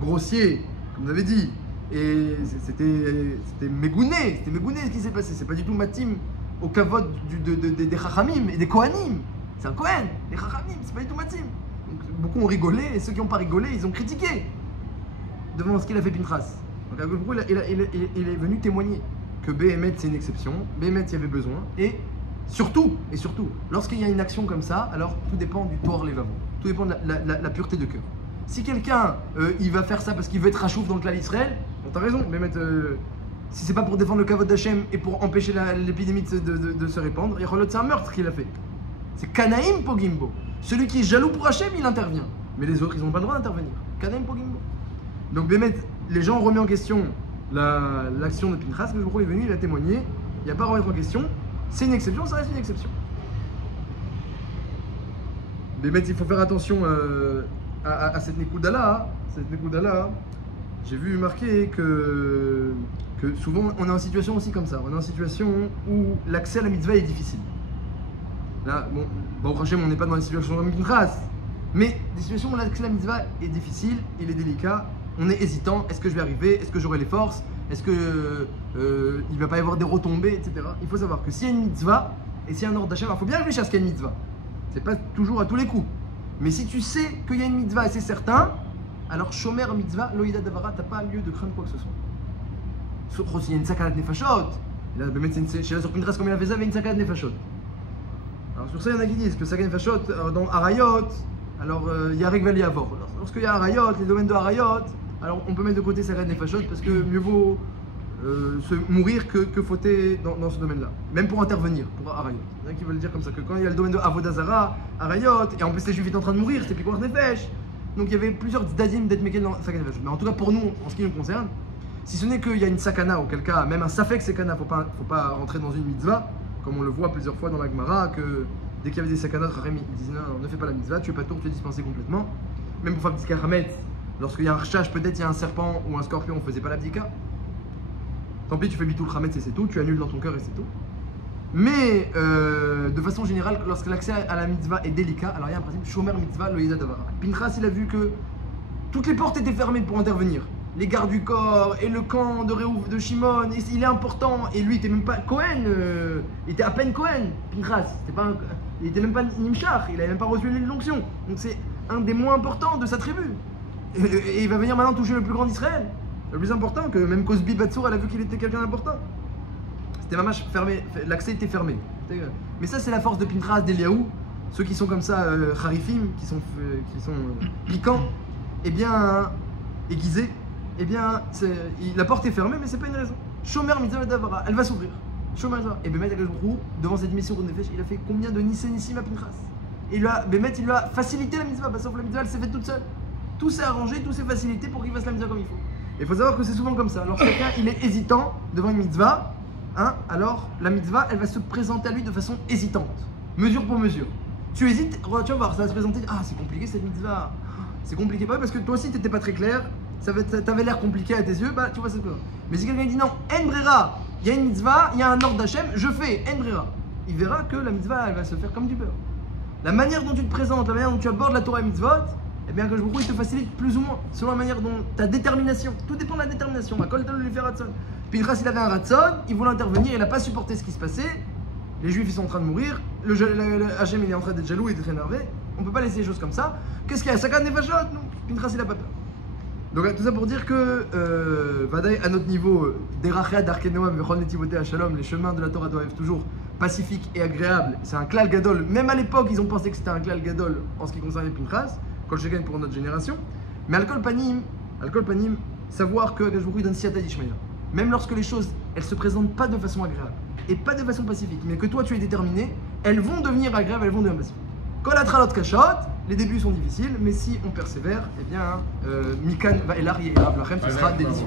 grossier, comme vous avez dit, et c'était mégouné ce qui s'est passé, c'est pas du tout matim au kavod des Chachamim et des Kohanim. C'est un Kohen, les Chachamim, c'est pas du tout matim. Donc, beaucoup ont rigolé, et ceux qui n'ont pas rigolé, ils ont critiqué devant ce qu'il a fait Pinchas. Donc il est venu témoigner que Béhémet c'est une exception, Béhémet il y avait besoin, et surtout, lorsqu'il y a une action comme ça, alors tout dépend du Tor Levavo, tout dépend de la pureté de cœur. Si quelqu'un il va faire ça parce qu'il veut être rachouf dans le clan d'Israël, bon, t'as raison, Béhémet, si c'est pas pour défendre le kavod d'Hachem et pour empêcher l'épidémie de se répandre, c'est un meurtre qu'il a fait. C'est Kanaïm Pogimbo. Celui qui est jaloux pour Hachem, il intervient. Mais les autres, ils n'ont pas le droit d'intervenir. Kanaïm Pogimbo. Donc, Bémet, les gens ont remis en question l'action de Pinchas. Le jour est venu, il a témoigné. Il n'y a pas à remettre en question. C'est une exception, ça reste une exception. Bémet, il faut faire attention à cette Nekuda-là. J'ai vu marquer que souvent, on est en situation aussi comme ça. On est en situation où l'accès à la mitzvah est difficile. Là, bon, au Hachem, on n'est pas dans une situation comme Pinchas, mais des situations où l'accès à la mitzvah est difficile, il est délicat, on est hésitant, est-ce que je vais arriver, est-ce que j'aurai les forces, est-ce que il va pas y avoir des retombées, etc. Il faut savoir que s'il y a une mitzvah, et s'il y a un ordre d'Hachem, il faut bien réfléchir à ce qu'il y a une mitzvah. C'est pas toujours à tous les coups. Mais si tu sais qu'il y a une mitzvah et c'est certain, alors Shomer mitzvah, loïda davara, t'as pas lieu de craindre quoi que ce soit. Sauf s'il y a une sakanat nefashot, là, chez la sur Pinchas, comme il a fait ça, il y a une sakanat nefashot. Alors sur ça, il y en a qui disent que Sagan Fashot dans Arayot, alors il y a Regvel Yavor. Lorsqu'il y a Arayot, les domaines de Arayot, alors on peut mettre de côté Sagan Fashot parce que mieux vaut se mourir que fauter dans ce domaine-là. Même pour intervenir, pour Arayot. Il y en a qui veulent dire comme ça que quand il y a le domaine de Avodazara, Arayot, et en plus les Juifs étaient en train de mourir, c'était Pikuach Nefesh. Donc il y avait plusieurs dadim d'être Mekel dans Sagan Fashot. Mais en tout cas pour nous, en ce qui nous concerne, si ce n'est qu'il y a une sakana, auquel cas, même un safek sakana, faut pas rentrer dans une mitzvah. Comme on le voit plusieurs fois dans la Gemara, que dès qu'il y avait des sakanot, Rahim ils disaient non, ne fais pas la mitzvah, tu es pas tour, tu es dispensé complètement. Même pour faire bdika Hametz, lorsqu'il y a un rchash, peut-être il y a un serpent ou un scorpion, on faisait pas la bdika. Tant pis, tu fais bitul Hametz et c'est tout, tu annules dans ton cœur et c'est tout. Mais de façon générale, lorsque l'accès à la mitzvah est délicat, alors il y a un principe Shomer mitzvah lo yida davara. Pinchas il a vu que toutes les portes étaient fermées pour intervenir. Les gardes du corps et le camp de Réouf, de Shimon, et il est important. Et lui, il était même pas Cohen, il était à peine Cohen. Pinchas, il était même pas Nimshach, il avait même pas reçu l'onction. Donc c'est un des moins importants de sa tribu. Et il va venir maintenant toucher le plus grand d'Israël. Le plus important, que même Cosbi Batsour, elle a vu qu'il était quelqu'un d'important. C'était mamash fermé, l'accès était fermé. Mais ça, c'est la force de Pinchas, d'Eliaou, ceux qui sont comme ça, Harifim, qui sont piquants, et bien aiguisés. Eh bien, la porte est fermée, mais c'est pas une raison. Shomer mitzvah davara, elle va s'ouvrir. Shomer mitzvah. Et Bémet Akashbrou, devant cette mission de Nefesh, il a fait combien de Nissim à Pinchas? Et Bémet, il lui a facilité la mitzvah, parce que la mitzvah, elle s'est faite toute seule. Tout s'est arrangé, tout s'est facilité pour qu'il fasse la mitzvah comme il faut. Et il faut savoir que c'est souvent comme ça. Lorsque quelqu'un il est hésitant devant une mitzvah, alors la mitzvah, elle va se présenter à lui de façon hésitante, mesure pour mesure. Tu hésites, tu vas voir, ça va se présenter. Ah, c'est compliqué cette mitzvah. C'est compliqué, parce que toi aussi, tu n'étais pas très clair. T'avais l'air compliqué à tes yeux, bah tu vois c'est quoi. Mais si quelqu'un dit non, en brera, il y a une mitzvah, il y a un ordre d'Hachem, je fais en brera. Il verra que la mitzvah elle va se faire comme du beurre. La manière dont tu te présentes, la manière dont tu abordes la Torah et mitzvot, eh bien que je vous il te facilite plus ou moins, selon la manière dont ta détermination. Tout dépend de la détermination. Pinchas il avait un ratson, il voulait intervenir, il n'a pas supporté ce qui se passait. Les Juifs ils sont en train de mourir, le Hachem il est en train d'être jaloux et d'être énervé. On peut pas laisser les choses comme ça. Qu'est-ce qu'il y a? Sakan Nefashot? Non, Pinchas il a pas peur. Donc tout ça pour dire que Vadaï, à notre niveau, Derachia d'Arkenoam, Vechon Netivoté à Shalom, les chemins de la Torah doivent être toujours pacifiques et agréables. C'est un klal gadol. Même à l'époque, ils ont pensé que c'était un klal gadol en ce qui concernait Pinchas, Kol Sheken pour notre génération. Mais Al-Kol Panim, savoir que Gajbourou donne Siyata d'Ishmaïla. Même lorsque les choses, elles se présentent pas de façon agréable et pas de façon pacifique, mais que toi tu es déterminé, elles vont devenir agréables, elles vont devenir pacifiques. Kol Atralot Kashot, les débuts sont difficiles, mais si on persévère, eh bien, Mikan va Elar Ye'elav Lachem, ce sera délicieux.